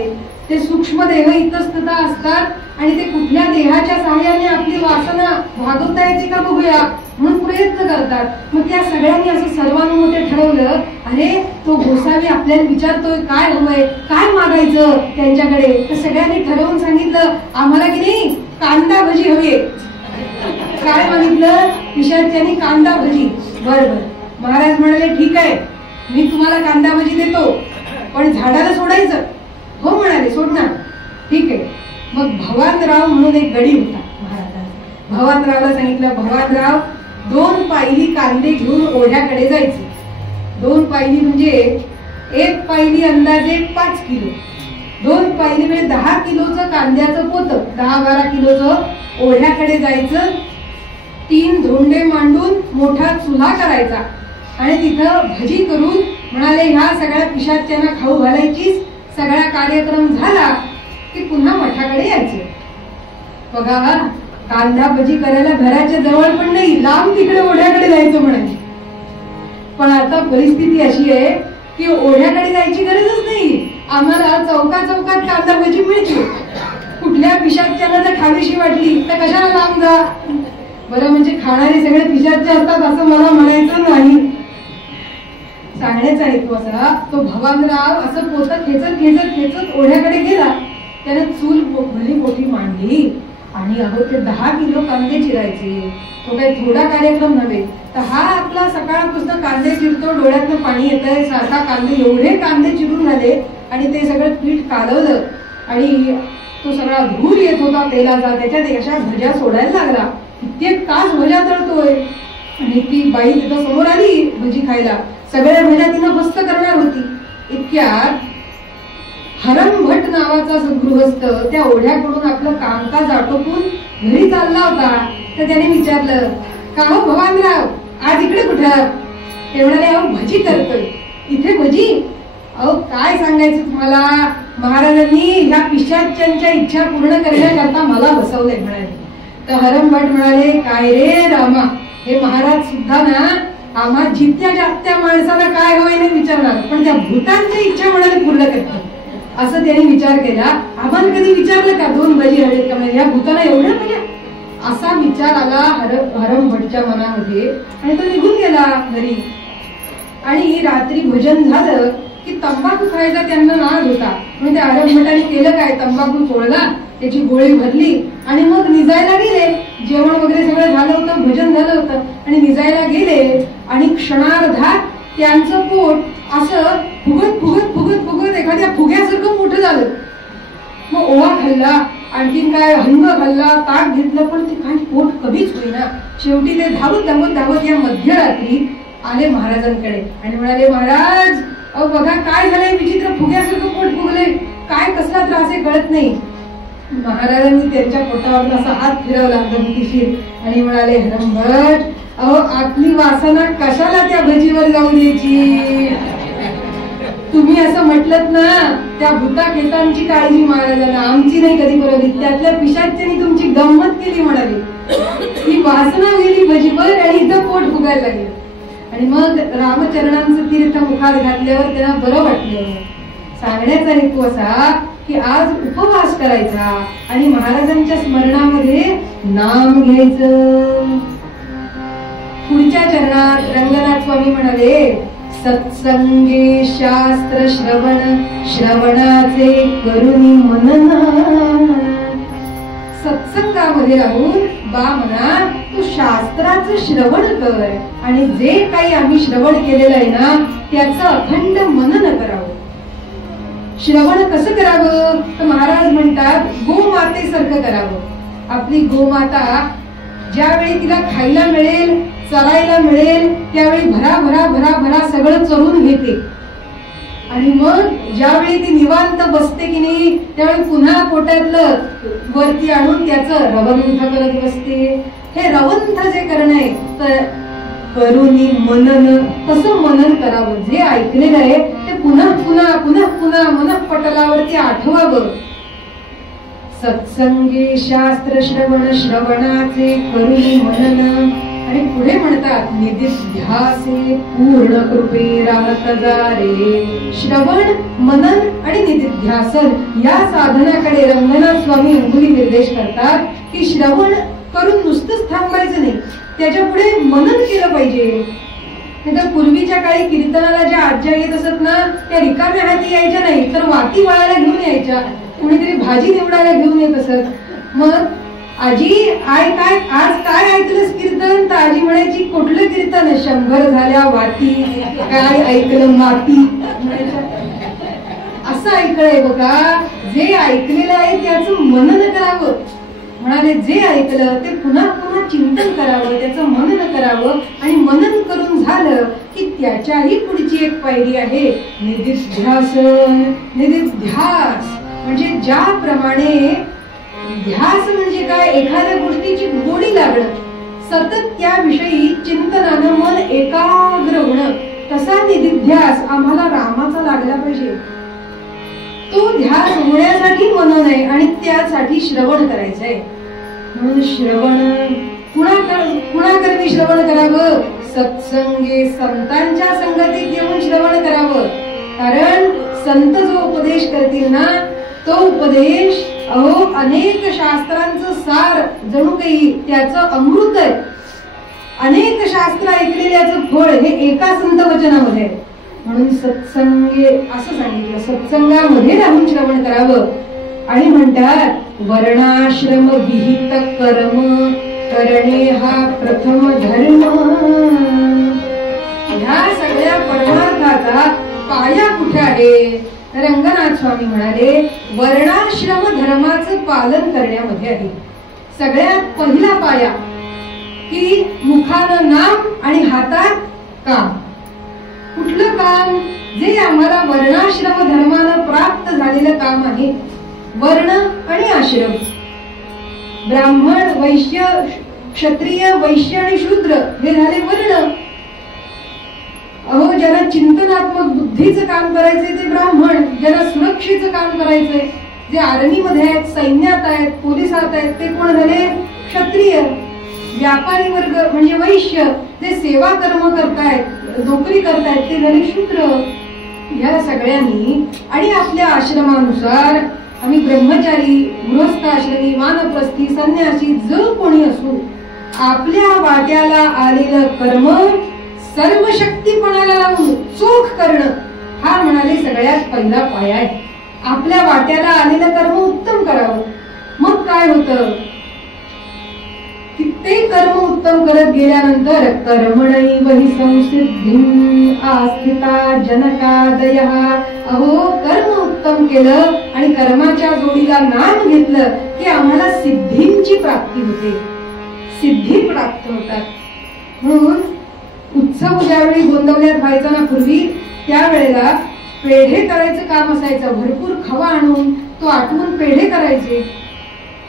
ते सूक्ष्म देह इतस्तता असतात आणि ते कुठल्या देहाच्या सहाय्याने आपली वासना भागवता येते का बघूया म्हणून प्रयत्न करतात. मग त्या सगळ्यांनी असं सर्वानुमते ठरवलं, अरे तो गोसावी आपल्याला विचारतोय काय हवंय, काय मागायचं त्यांच्याकडे. तर सगळ्यांनी ठरवून सांगितलं, आम्हाला की नाही कांदा भजी हवी. काय मागितलं पिशाच्चांनी, कांदा भजी. बरोबर. महाराज म्हणाले, ठीक आहे, मी तुम्हाला कांदा भजी देतो, पण झाडाला सोडायचं. हो म्हणाले, सोडणार. ठीक आहे. मग भवानराव म्हणून एक गडी होता महाराजांचा. भवानरावला सांगितलं, भवानराव 2 पायली कांदे घेऊन ओढ्याकडे जायचे. 2 पायली म्हणजे 1 पायली अंदाजे 5 किलो, 2 पायली म्हणजे 10 किलोचं कांद्याचं पोतं, 10-12 किलोचं. ओढ्याकडे जायचं, 3 धोंडे मांडून मोठा चुला करायचा आणि तिथं भजी करून म्हणाले ह्या सगळ्या पिशाच्यांना खाऊ घालायचीच. सगळा कार्यक्रम झाला की पुन्हा मठाकडे यायचं. बघा, कांदा भजी करायला घराच्या जवळ पण नाही, लांब तिकडे ओढ्याकडे जायचं म्हणाले. पण आता परिस्थिती अशी आहे की ओढ्याकडे जायची गरजच नाही, आम्हाला चौकात कांदा भजी मिळते. कुठल्या पिशाच्यांना जर खावीशी वाटली तर कशाला लांब जा. बरं, म्हणजे खाणारे सगळे पिशाच्चे असतात असं मला म्हणायचं नाही. सांगण्याचा हेतू असा, तो भवानराव असं पोतं खेचत खेचत खेचत ओढ्याकडे गेला. त्याने चूल भली मोठी मांडली आणि अहो ते 10 किलो कांदे चिरायचे. तो काही थोडा कार्यक्रम नव्हे. तर हा आपला सकाळपासून कांदे चिरतो, डोळ्यातनं पाणी येतंय सारखा. कांदे एवढे कांदे चिरून झाले आणि ते सगळं पीठ कालवलं आणि तो सगळा धूर येत होता तेलाचा. त्याच्यात अशा भज्या सोडायला लागला. कित्येक तास भज्या तळतोय आणि ती बाई तिथं समोर आली भजी खायला. सगळ्या भज्या तिनं मस्त करणार होती. इतक्यात हरम भट नावाचा गृहस्थ त्या ओढ्याकडून आपलं कामकाज आटोपून घरी चालला होता. तर त्याने विचारलं, का हो भवानराव, आज इकडे कुठं? ते म्हणाले, अहो भजी करतोय. इथे भजी? अहो काय सांगायचं तुम्हाला, महाराजांनी ह्या पिशाच्यांच्या इच्छा पूर्ण करण्याकरता मला बसवलंय म्हणाले. तर हरम भट म्हणाले, काय रे रामा, हे महाराज सुद्धा ना आम्हा जित्या जात्या माणसाला काय हवंय नाही विचारणार, पण त्या भूतांच्या इच्छा म्हणाले पूर्ण करतात. असं त्यांनी विचार केला. आम्हाला कधी विचारलं का 2 भजी हवेत का? म्हणजे या भूताला एवढ्या भज्या? असा विचार आला हरम भटच्या मनामध्ये आणि तो निघून गेला घरी. आणि रात्री भोजन झालं की तंबाखू खायचा त्यांना नाद होता. म्हणून त्या हरम भटाने केलं काय, तंबाखू चोळला, त्याची गोळी भरली आणि मग निजायला गेले. जेवण वगैरे सगळं झालं होतं, भजन झालं होतं आणि निजायला गेले आणि क्षणार्धात त्यांचं पोट असं फुगत फुगत फुगत फुगत एखाद्या फुग्यासारखं मोठं झालं. मग ओवा खाल्ला, आणखीन काय हंग खाल्ला, ताट घेतलं, पण ते काही पोट कमीच होईना. शेवटी ते धावत धावत धावत या मध्यरात्री आले महाराजांकडे आणि म्हणाले, महाराज अहो बघा काय झालंय, विचित्र फुग्यासारखं पोट फुगले, काय कसला त्रास आहे कळत नाही. महाराजांनी त्यांच्या पोटावर असा हात फिरवला गमतीशीर आणि म्हणाले, हरम भट, अहो आतली वासना कशाला त्या भजीवर जाऊ द्यायची? तुम्ही असं म्हटलत ना, त्या भूता खेतांची काळजी महाराजांना, आमची नाही कधी पुरवली. त्यातल्या पिशाच्यांनी तुमची गंमत केली म्हणाली. ही वासना गेली भजीवर आणि इथं पोट फुगायला लागले. आणि मग रामचरणांचं तीर्थ मुखात घातल्यावर त्यांना बरं वाटलं. सांगण्याचा हेतू असा की आज उपवास करायचा आणि महाराजांच्या स्मरणामध्ये नाम घ्यायचं. पुढच्या चरणात रंगनाथ स्वामी म्हणाले, सत्संगे शास्त्र श्रवण, श्रवणाचे करुणी मनन. सत्संगामध्ये राहून बा म्हणा तू शास्त्राचं श्रवण कर आणि जे काही आम्ही श्रवण केलेलं आहे ना त्याचं अखंड मनन करावं. श्रवण कसं करावं तर महाराज म्हणतात, गोमातेसारखं करावं. आपली गोमाता ज्यावेळी तिला खायला मिळेल, चरायला मिळेल, त्यावेळी भरा भरा भरा भरा सगळं चरून घेते आणि मग ज्यावेळी ती निवांत बसते की नाही त्यावेळी पुन्हा पोटातलं वरती आणून त्याचं रवंथ करत बसते. हे रवंथ जे करणं आहे तर करुणी मनन, कसं मनन करावं, जे ऐकलेलं आहे ते पुन्हा पुन्हा पुन्हा पुन्हा मनःपटलावरती आठवावं. सत्संगे शास्त्र श्रवण, श्रवणाचे करुणी मनन. आणि पुढे म्हणतात, निदिध्यासे पूर्ण कृपे राहत जारे. श्रवण, मनन आणि निदिध्यासन या साधनाकडे रंगनाथ स्वामी अंगुली निर्देश करतात की श्रवण करून नुसतंच थांबायचं नाही, त्याच्या पुढे मनन केलं पाहिजे. तर पूर्वीच्या काळी कीर्तनाला ज्या आज्या येत असत ना त्या रिकाम्या हाती यायच्या नाही, तर वाती वाळायला घेऊन यायच्या, कुणीतरी भाजी निवडायला घेऊन येत असत. मग आजी आय काय आज काय ऐकलंस कीर्तन? तर आजी म्हणायची, कुठलं कीर्तन? 100 झाल्या वाती, काय ऐकलं माती. असं ऐकलंय बघा, जे ऐकलेलं आहे त्याचं मनन करावं. म्हणाले जे ऐकलं ते पुन्हा पुन्हा चिंतन करावं, त्याचं मनन करावं आणि मनन करून झालं की त्याच्याही पुढची एक पायरी आहे निदिध्यासन. निदिध्यास म्हणजे ज्याप्रमाणे ध्यास म्हणजे काय, एखाद्या गोष्टीची गोडी लागणं, सतत त्याविषयी चिंतनानं मन एकाग्र होणं, तसा निदिध्यास आम्हाला रामाचा लागला पाहिजे. तो ध्यास होण्यासाठी मनन आहे आणि त्यासाठी श्रवण करायचंय. म्हणून श्रवण कुणाकरवी श्रवण करावं? सत्संगे, संतांच्या संगतीत येऊन श्रवण करावं. कारण संत जो उपदेश करतील ना तो उपदेश अहो अनेक शास्त्रांचं सार, जणू काही त्याचं अमृत आहे. अनेक शास्त्र ऐकलेल्याचं फळ हे एका संत वचनामध्ये. म्हणून सत्संगे असं सांगितलं, सत्संगामध्ये राहून श्रवण करावं. आणि म्हणतात वर्णाश्रम विहित कर्म करणे हा प्रथम धर्म. ह्या सगळ्या परमार्थाचा पाया कुठे आहे? रंगनाथ स्वामी म्हणाले वर्णाश्रम धर्माचं पालन करण्यामध्ये आहे. सगळ्यात पहिला पाया की मुखानं नाम आणि हातात काम. कुठलं काम? जे आम्हाला वर्णाश्रम धर्मानं प्राप्त झालेलं काम आहे. वर्ण आणि आश्रम, ब्राह्मण, वैश्य, क्षत्रिय, वैश्य आणि शूद्र हे झाले वर्ण. अहो, ज्याला चिंतनात्मक बुद्धीचं काम करायचंय ते ब्राह्मण, ज्याला सुरक्षेचं काम करायचंय, जे आर्मी मध्ये आहेत, सैन्यात आहेत, पोलिसात आहेत, ते कोण झाले? क्षत्रिय. व्यापारी वर्ग म्हणजे वैश्य, जे सेवा कर्म करतायत, नोकरी करतायत, ते झाले शूद्र. या सगळ्यांनी आणि आपल्या आश्रमानुसार आम्ही ब्रह्मचारी, गृहस्थ आश्रमी, वानप्रस्थी, संन्यासी जो कोणी असू, आपल्या वाट्याला आलेलं कर्म सर्व शक्तीपणाला लावून चोख करणं हा म्हणाले सगळ्यात पहिला पाया आहे. आपल्या वाट्याला आलेलं कर्म उत्तम करावं. मग काय होतं की ते कर्म उत्तम करत गेल्यानंतर कर्मणैव हि संसिद्धिं आस्थिता जनकादयः. अहो, कर्म उत्तम केलं आणि कर्माच्या जोडीला नाम घेतलं की आम्हाला सिद्धींची प्राप्ती होते, सिद्धी प्राप्त होतात. म्हणून उत्सव ज्यावेळी गोंदवल्यात व्हायचा ना पूर्वी, त्यावेळेला पेढे करायचं काम असायचं. भरपूर खवा आणून तो आटवून पेढे करायचे.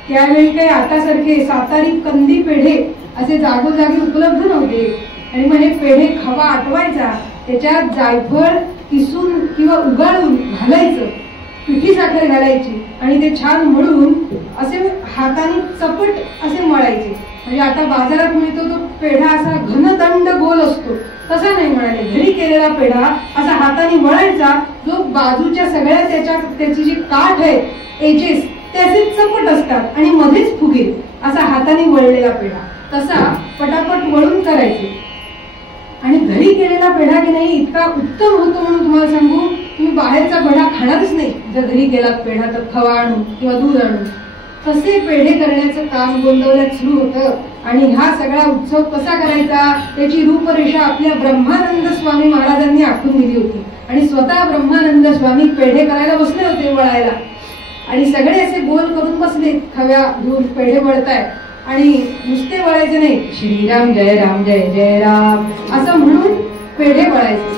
त्यावेळी काही आता सारखे सातारी कंदी पेढे असे जागोजागी उपलब्ध नव्हते. आणि मग हे पेढे खवा आटवायचा, त्याच्यात जायफळ किसून किंवा उगाळून घालायचं, पिठी साखर घालायची आणि ते छान मळून असे हाताने चपट असे मळायचे. म्हणजे आता बाजारात मिळतो तो पेढा असा घनदंड गोल असतो, तसा नाही म्हणाले. घरी केलेला पेढा असा हाताने मळायचा, जो बाजूच्या सगळ्या त्याची जी काठ आहे, एजेस, ते असे चपट असतात आणि मध्येच फुगे, असा हाताने वळलेला पेढा तसा पटापट वळून करायचे. आणि घरी केलेला पेढा की नाही इतका उत्तम होतो म्हणून तुम्हाला सांगू, तुम्ही बाहेरचा पेढा खाणारच नाही जर घरी केलात पेढा तर, खवा आणून किंवा दूध आणून. तसे पेढे करण्याचं काम गोंदवल्यात सुरू होतं. आणि हा सगळा उत्सव कसा करायचा त्याची रूपरेषा आपल्या ब्रह्मानंद स्वामी महाराजांनी आखून दिली होती. आणि स्वतः ब्रह्मानंद स्वामी पेढे करायला बसले होते, वळायला. आणि सगळे असे गोल करून बसले, खव्या घेऊन पेढे वळताय. आणि नुसते वळायचे नाही, श्रीराम जय राम जय जय राम असं म्हणून पेढे वळायचे.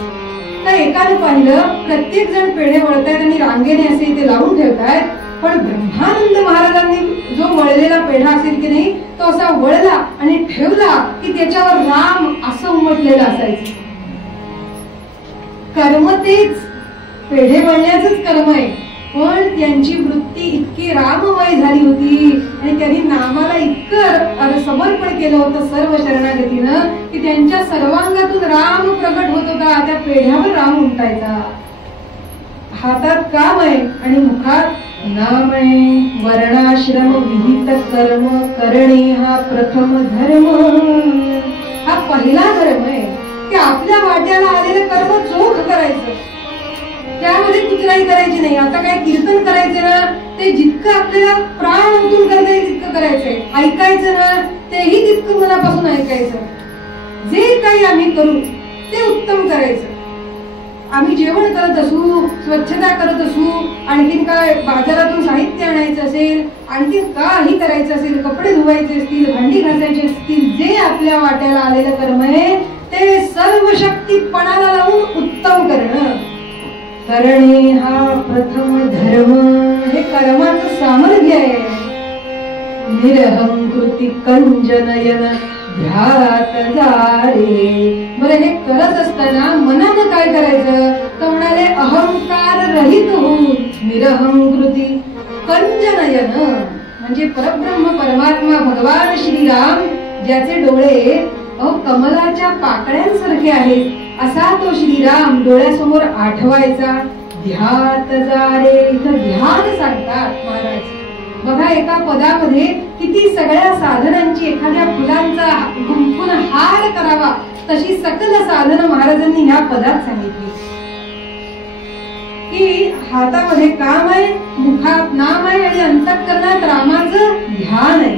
तर एकाने पाहिलं, प्रत्येक जण पेढे वळतायत आणि रांगेने असे ते लावून ठेवतायत, पण ब्रह्मानंद महाराजांनी जो वळलेला पेढा असेल की नाही तो असा वळला आणि ठेवला की त्याच्यावर राम असं उमटलेलं असायचं. कर्म तेच, पेढे वळण्याचंच कर्म आहे, पण त्यांची वृत्ती इतकी राममय झाली होती आणि त्यांनी नामाला इतकं समर्पण केलं होतं सर्व शरणागतीनं की त्यांच्या सर्वांगातून राम प्रगट होत होता. त्या पेढ्यावर राम उमटायचा. हातात काम आहे आणि मुखात नाम आहे. वर्णाश्रम विहित कर्म करणे हा प्रथम धर्म. हा पहिला धर्म आहे की आपल्या वाट्याला आलेलं कर्म चोख करायचं, त्यामध्ये कुचराई करायची नाही. आता काय कीर्तन करायचं ना, ते जितकं आपल्याला प्राण ओतून करता येईल तितकं करायचंय. ऐकायचं ना, तेही तितकं मनापासून ऐकायचं. जे काही आम्ही करू ते उत्तम करायचं. आम्ही जेवण करत असू, स्वच्छता करत असू, आणखीन काय बाजारातून साहित्य आणायचं असेल, आणखीन काही करायचं असेल, कपडे धुवायचे असतील, भांडी घासायची असतील, जे आपल्या वाट्याला आलेलं कर्म आहे ते सर्व शक्तीपणाला लावून उत्तम करणं. करणे हा प्रथम धर्म. हे कर्माचं सामर्थ्य आहे. निरहंकृती कंजनयन ध्यात जारे. बरं, हे करत असताना मनानं काय करायचं तर म्हणाले अहंकार रहित होऊन निरहंकृती कंजनयन म्हणजे परब्रह्म परमात्मा भगवान श्रीराम ज्याचे डोळे कमलाच्या पाकळ्यांसारखे आहेत, असा तो श्रीराम डोळ्यासमोर आठवायचा. ध्यात जारे, इथं ध्यान सांगतात महाराज. बघा, एका पदामध्ये किती सगळ्या साधनांची, एखाद्या फुलांचा गुंफून हार करावा तशी सकल साधनं महाराजांनी ह्या पदात सांगितली. की हातामध्ये काम आहे, मुखात नाम आहे आणि अंतःकरणात रामाचं ध्यान आहे.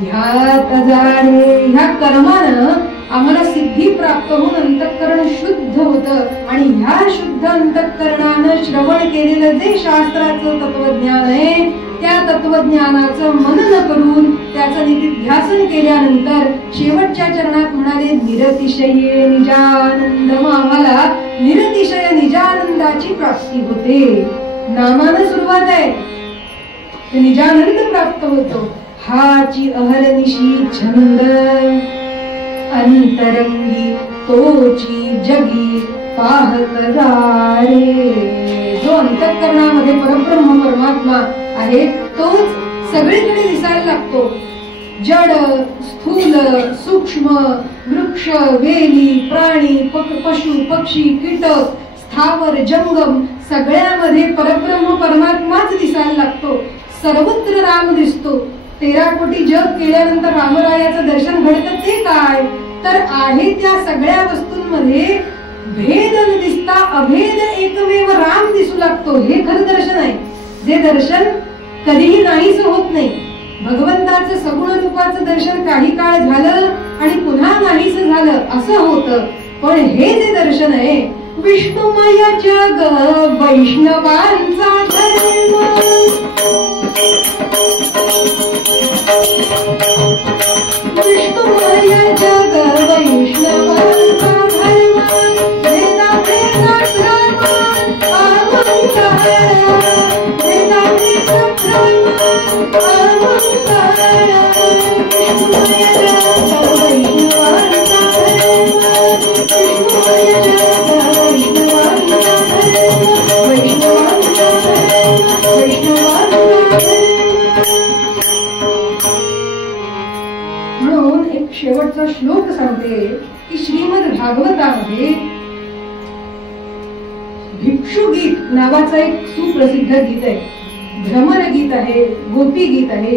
ध्यात जाणे ह्या कर्मानं आम्हाला सिद्धी प्राप्त होऊन अंतःकरण शुद्ध होतं आणि ह्या शुद्ध अंतःकरणानं श्रवण केलेलं जे शास्त्राचं तत्वज्ञान आहे त्या तत्वज्ञानाचं मनन करून त्याचं निधिध्यासन केल्यानंतर शेवटच्या चरणात म्हणाले निरतिशय निजानंद. आम्हाला निरतिशय निजानंदाची प्राप्ती होते. नामानं सुरुवात आहे, निजानंद प्राप्त होतो. हाची अहरनिशी छंद अंतरंगी तोची जगी पाहत जाणे. जो अंतःकरणामध्ये परब्रह्म परमात्मा आहे तोच सगळीकडे दिसायला लागतो. जड स्थूल सूक्ष्म वृक्ष वेली प्राणी पशु पक्षी कीटक स्थावर जंगम सगळ्यामध्ये परब्रह्म परमात्माच दिसायला लागतो. सर्वत्र राम दिसतो. 13 कोटी जग केल्यानंतर रामरायाचं दर्शन घडतं ते काय तर आहे त्या सगळ्या वस्तूंमध्ये भेद न दिसता अभेद एकमेव राम दिसू लागतो. हे खरं दर्शन आहे, जे दर्शन कधीही नाहीच होत नाही. भगवंताचं सगुण रूपाचं दर्शन काही काळ झालं आणि पुन्हा नाहीच झालं असं होतं. पण हे जे दर्शन आहे विष्णुमय जग वैष्णवांचा धर्म. विष्णुमय जग वैष्णवांचा धर्म. वेदा वेदा धर्म अवंतरा. वेदा वेदा धर्म अवंतरा. विष्णुमय जग वैष्णवांचा धर्म. विष्णुमय जग वैष्णवांचा धर्म. वैष्णवांचा धर्म. वैष्णवांचा धर्म. म्हणून एक शेवटचा श्लोक सांगते की श्रीमद भागवतामध्ये भिक्षु गीत नावाचं एक सुप्रसिद्ध गीत आहे. भ्रमर गीत आहे, गोपी गीत आहे,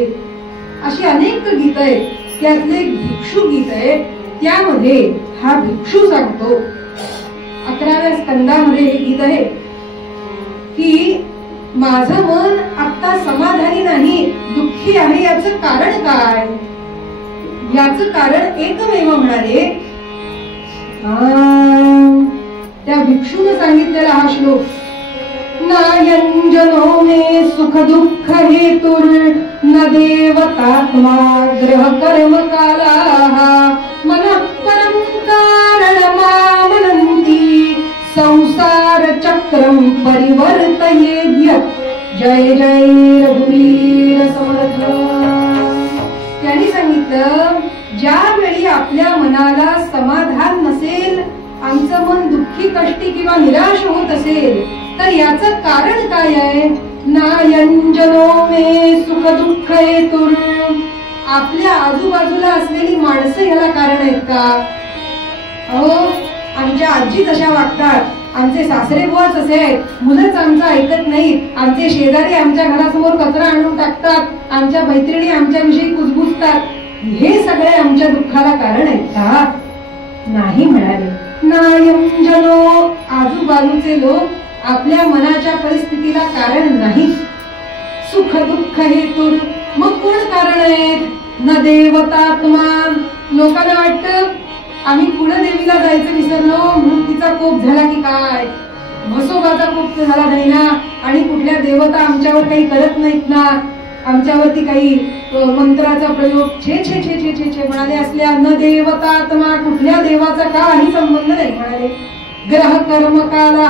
अशी अनेक गीत आहेत. त्यातले एक भिक्षु गीत आहे. त्यामध्ये हा भिक्षू सांगतो 11व्या स्कंदामध्ये हे गीत आहे की माझं मन आता समाधानी नाही, दुःखी आहे. याचं कारण काय? याचं कारण एकमेव म्हणाले. त्या भिक्षूने सांगितलेला हा श्लोक नायंजनो मे सुख दुःख हेतुर न देवतात्मा ग्रह कर्म काला मनः परं कारणमामनन्ति संसार चक्रम परिवर्तयेद्य. जय जय रघुवीर समर्थ. त्यांनी सांगितलं ज्यावेळी आपल्या मनाला समाधान नसेल, आमचं मन दुःखी कष्टी किंवा निराश होत असेल तर याचं कारण काय आहे? नायंजनो मे सुख दुःख हेतुर. आपल्या आजूबाजूला असलेली माणसं ह्याला कारण आहेत का? अहो आमच्या आजी तशा वागतात, आमचे सासरे बुवाच असे आहेत, मुलंच आमचं ऐकत नाहीत, आमचे शेजारी आमच्या घरासमोर कचरा आणून टाकतात, आमच्या मैत्रिणी आमच्याविषयी कुजबुजतात. हे सगळे आमच्या दुःखाला कारण आहेत का? नाही म्हणाले. नायंजनो आजूबाजूचे लोक आपल्या मनाच्या परिस्थितीला कारण नाही. सुख दुःख हेतुर मग कोण कारण आहेत? न देवतात्मा. लोकांना वाटतं आम्ही कुलदेवीला जायचं विसरलो म्हणून तिचा कोप झाला की काय, म्हसोबाचा कोप झाला नाही ना, आणि कुठल्या देवता आमच्यावर काही करत नाहीत ना, आमच्यावरती काही मंत्राचा प्रयोग छे छे छे छे छे छे म्हणाले असल्या. न देवतात्मा कुठल्या देवाचा काही संबंध नाही म्हणाले. ग्रह कर्म काला.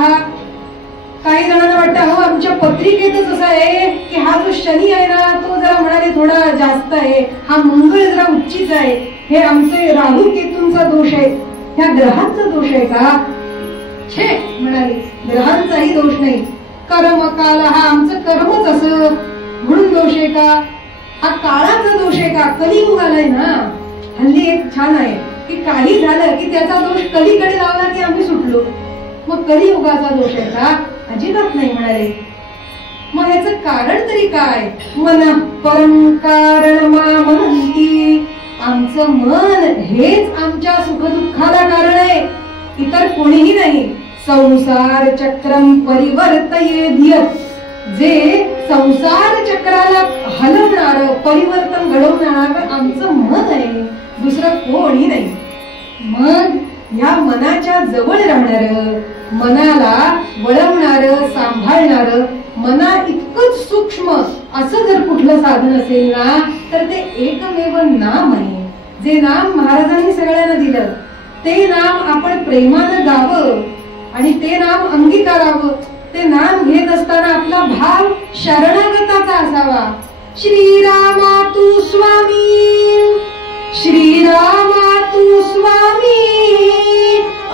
काही जणांना वाटतं हो आमच्या पत्रिकेतच असं आहे की हा जो शनी आहे ना तो जरा म्हणाले थोडा जास्त आहे, हा मंगळ जरा उच्चीच आहे, हे आमचे राहू केतूंचा दोष आहे. ह्या ग्रहांचा दोष आहे का? छे म्हणाले ग्रहांचाही दोष नाही. कर्म काल हा आमचं कर्मच असं म्हणून दोष आहे का? हा काळाचा दोष आहे का? कलियुग आलाय ना. हल्ली एक छान आहे की काही झालं की त्याचा दोष कलीकडे लावला की आम्ही सुटलो. मग कलियुगाचा दोष आहे का? अजिबात नाही म्हणाले. मग ह्याचं कारण तरी काय? मन परम कारणमामनन्ति. आमचं मन हेच आमच्या सुखदुःखाला कारण आहे, इतर कोणीही नाही. संसार चक्रम परिवर्तयेद्यत्, जे संसार चक्राला हलवणार परिवर्तन घडवणार आमचं मन आहे, दुसरं कोणी नाही. मन या मनाच्या जवळ राहणार, मनाला वळवणार सांभाळणार, मना इतकंच सूक्ष्म असं जर कुठलं साधन असेल ना तर ते एकमेव नाम आहे. जे नाम महाराजांनी सगळ्यांना दिलं ते नाम आपण प्रेमानं गावं आणि ते नाम अंगीकारावं. ते नाम घेत असताना आपला भाव शरणागताचा असावा. श्रीरामा तू स्वामी, श्रीरामा तू स्वामी,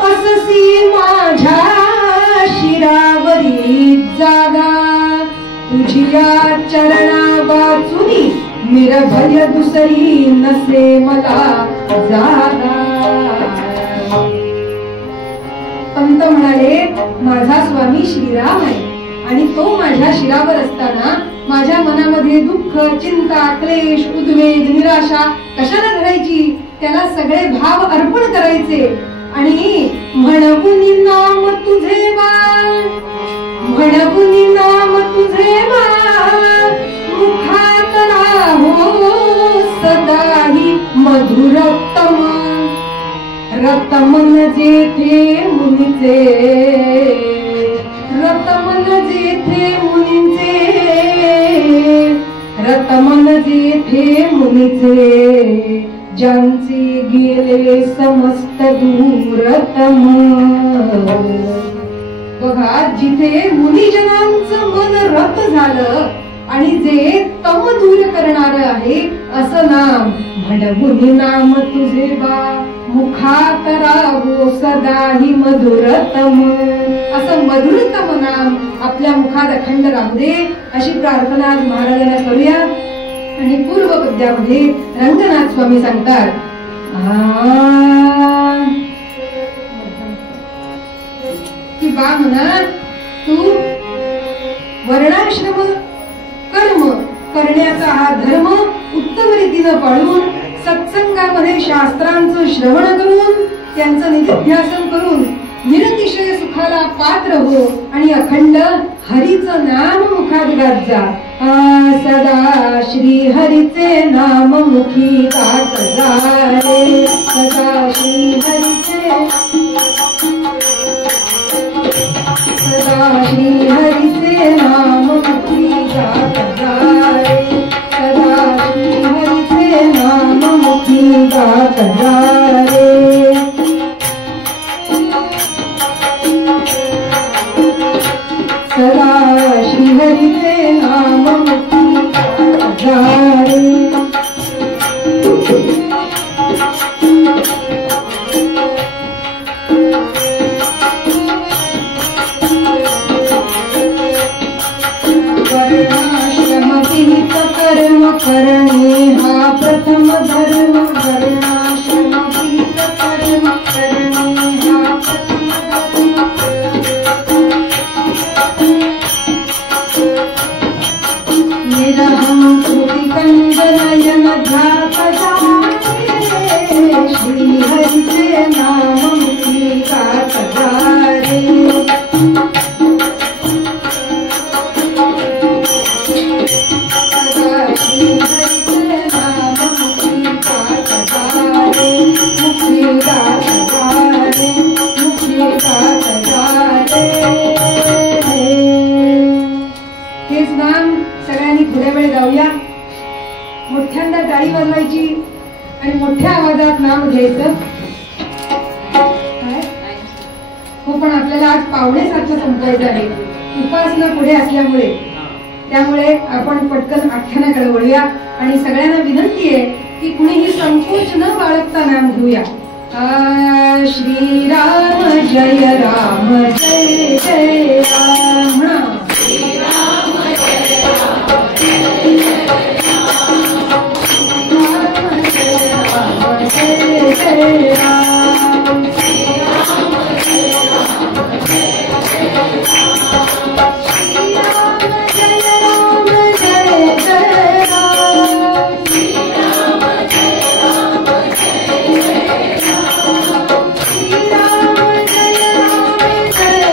अससी माझ्या शिरावरी जागा. तुझिया चरणा वाचुनी निर्भय दुसरी नसे मला जागा. पंत म्हणाले माझा स्वामी श्रीराम आहे आणि तो माझ्या शिरावर असताना माझ्या मनामध्ये दुःख चिंता क्लेश उद्वेग निराशा कशाला धरायची. त्याला सगळे भाव अर्पण करायचे आणि म्हणून नाम तुझे बा, म्हणून नाम तुझे बा, मुखात राहो सदाही मधुरतम. रतमन जेथे मुनीचे, रतमन जेथे मुनीचे, रतमन जेथे मुनीचे, ज्यांचे गेले समस्त दूरतम. बघा जिथे मुनिजनांचं मन रत झालं आणि जे तम दूर करणार आहे असं नाम. म्हणून नाम तुझे बा, मुखात राहो सदाही मधुरतम. असं मधुरतम नाम आपल्या मुखात अखंड राहू दे अशी प्रार्थना आज महाराजांना करूया. आणि पूर्व पद्यामध्ये रंगनाथ स्वामी सांगतात की बा म्हणा तू वर्णाश्रम कर्म करण्याचा हा धर्म उत्तम रीतीनं पाळून सत्संगामध्ये शास्त्रांचं श्रवण करून त्यांचं निधिध्यासन करून निरतिशय सुखाला पात्र हो आणि अखंड हरीचं नाम मुखात गात जा. सदा श्री हरीचे नाम मुखी गात जा रे, सदा श्री हरीचे, सदा श्री हरीचे नाम मुखी गात जा रे, सदा श्री हरीचे नाम मुखी गात जा रे. सदा श्री हरीचे नाम मुखी गात जा रे. वर्णाश्रमविहित कर्म करणे हा प्रथम धर्म. वर्णाश्रमविहित कर्म करणे हा प्रथम धर्म. निरहं कृतिकंदनयन ध्यात जाते, श्रीहरीचे नाम मुखी गात जा रे. हेच नाम सगळ्यांनी थोड्या वेळ गाऊया. मोठ्यांदा टाळी वाजवायची आणि मोठ्या आवाजात नाम घ्यायचं. हो पण आपल्याला आज पावणेसारखं संपायचं आहे. उपासना पुढे असल्यामुळे त्यामुळे आपण पटकन आख्यानाकडे वळूया आणि सगळ्यांना विनंती आहे की कुणीही संकोच न बाळगता नाम घेऊया. श्रीराम जय राम जय जय राम. श्रीराम जय राम जय जय राम, श्रीराम जय राम जय जय राम, श्रीराम जय राम जय जय राम, श्रीराम जय राम जय जय राम, श्रीराम जय राम जय जय राम, श्रीराम जय राम जय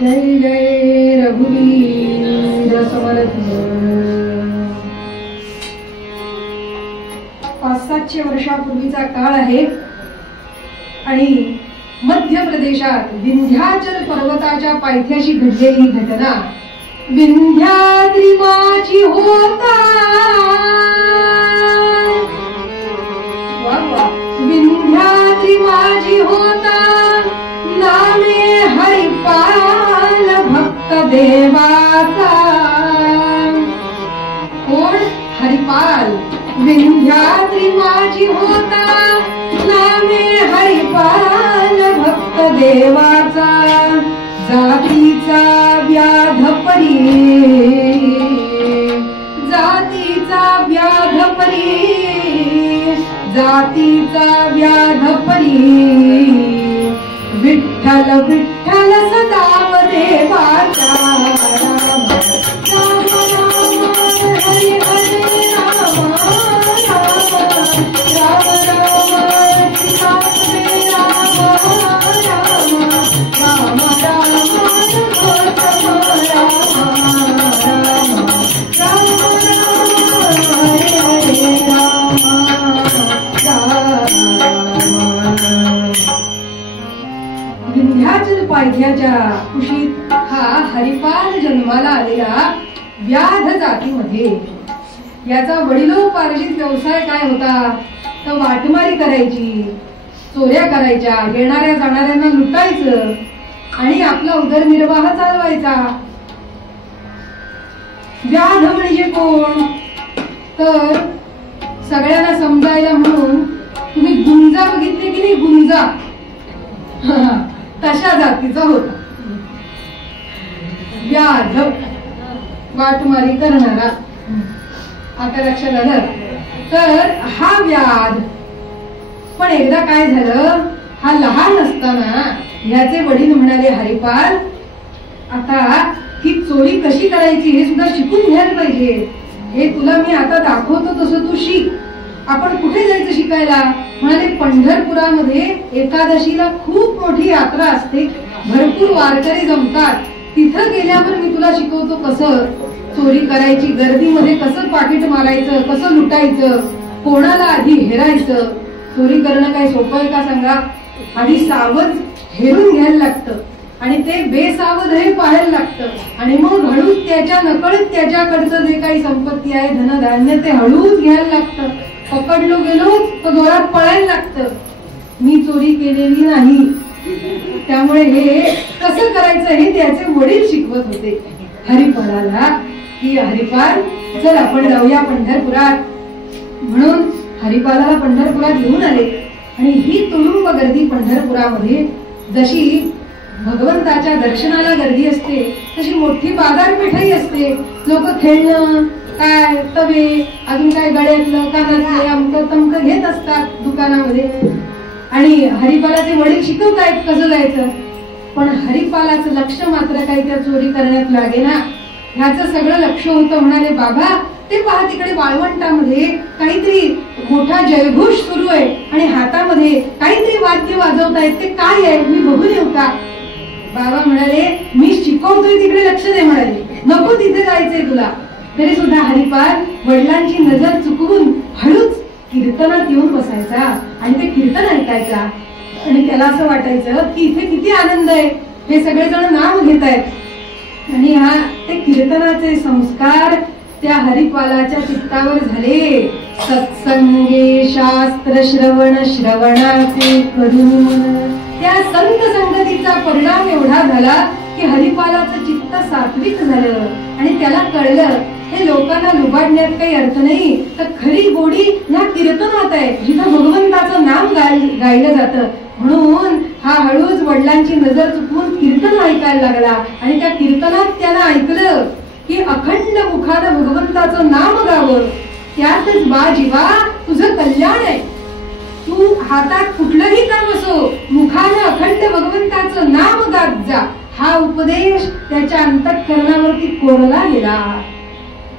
जय जय रघुवीर समर्थ. 500-700 वर्षापूर्वीचा काळ आहे आणि मध्य प्रदेशात विंध्याचल पर्वताच्या पायथ्याशी घडलेली घटना. विंध्याद्री माझी होता, विंध्याद्री माझी होता, नामे हरिपाल भक्त देवाचा. कोण? हरिपाल. विंध्याद्री माझी होता, नामे हरिपाल भक्त देवाचा. जातीचा व्याध परी, जातीचा व्याध परी, जातीचा व्याध परी. विठ्ठल विठ्ठल सदाव देवाचा. राम राम हरी हरी राम राम, राम राम सीता राम राम, राम राम गौतम राम राम, राम राम हरे हरे राम राम. विंध्याचल पायथ्याच्या कुशीत हा हरिपाल जन्माला आलेला व्याध जातीमध्ये. याचा वडिलोपार्जित व्यवसाय काय होता? तर वाटमारी करायची, चोऱ्या करायच्या, येणाऱ्या जाणाऱ्यांना लुटायचं आणि आपला उदरनिर्वाह चालवायचा. व्याध म्हणजे कोण? तर सगळ्यांना समजायला म्हणून तुम्ही गुंजा बघितले की नाही? गुंजा तशा जातीचा होता व्याध, वाटमारी करणारा. आता लक्षात आलं? तर हा व्याध. पण एकदा काय झालं, हा लहान असताना ह्याचे वडील म्हणाले, हरिपाल आता ही चोरी कशी करायची हे सुद्धा शिकून घ्यायला पाहिजे. हे तुला मी आता दाखवतो तसं तू शिक. आपण कुठे जायचं शिकायला? म्हणाले पंढरपुरामध्ये एकादशीला खूप मोठी यात्रा असते, भरपूर वारकरी जमतात. तिथं गेल्यावर मी तुला शिकवतो कसं चोरी करायची, गर्दीमध्ये कसं पाकिट मारायचं, कसं लुटायचं, कोणाला आधी हेरायचं. चोरी करणं काही सोपं आहे का सांगा? आधी सावध हेरून घ्यायला लागतं आणि ते बेसावध हे पाहायला लागतं आणि मग हळूच त्याच्या नकळत त्याच्याकडचं जे काही संपत्ती आहे, धनधान्य, ते हळूच घ्यायला लागतं. पकडलो गेलो तर जोरात पळायला लागतं. मी चोरी केलेली नाही, त्यामुळे हे कसं करायचं हे त्याचे वडील शिकवत होते हरिपालाला. की हरिपाल चल आपण जाऊया पंढरपुरात. म्हणून हरिपालाला पंढरपुरात घेऊन आले आणि ही तुडुंब गर्दी पंढरपुरामध्ये. जशी भगवंताच्या दर्शनाला गर्दी असते तशी मोठी बाजारपेठही असते. लोक खेळणं, काय तवे, अजून काय गळ्यातलं, कानातलं, अमकं तमकं घेत असतात दुकानामध्ये. आणि हरिपालाचे वडील शिकवतायत कसं जायचं. पण हरिपालाचं लक्ष मात्र काही त्या चोरी करण्यात लागेना. ह्याचं सगळं लक्ष होतं. म्हणाले, बाबा ते पहा तिकडे वाळवंटामध्ये काहीतरी मोठा जयघोष सुरू आहे आणि हातामध्ये काहीतरी वाद्य वाजवतायत, ते काय आहे मी बघून येऊ का? बाबा म्हणाले, मी शिकवतोय तिकडे लक्ष दे. म्हणाले, नको तिथे जायचंय तुला. तरी सुद्धा हरिपाल वडिलांची नजर चुकवून हळूच कीर्तनात येऊन बसायचा आणि ते कीर्तन ऐकायचा. आणि त्याला असं वाटायचं की इथे किती आनंद आहे, हे सगळेजण नाव घेत आहेत. आणि हा ते कीर्तनाचे संस्कार त्या हरिपालाच्या चित्तावर झाले. सत्संगे शास्त्र श्रवण, श्रवणाचे करून त्या संत संगतीचा परिणाम एवढा झाला की हरिपालाचं चित्त सात्विक झालं आणि त्याला कळलं हे लोकांना लुबाडण्यात काही अर्थ नाही, तर खरी गोडी या कीर्तनात आहे, जिथं भगवंताचं नाम गायलं जातं. म्हणून हा हळूच वडिलांची नजर चुकवून कीर्तन ऐकायला लागला आणि त्या कीर्तनात त्यानं ऐकलं की अखंड मुखानं भगवंताचं नाम गावं. त्यातच बा जीवा तुझं कल्याण आहे. तू हातात कुठलंही काम असो, मुखानं अखंड भगवंताचं नाम गात जा. हा उपदेश त्याच्या अंतःकरणावरती कोरला गेला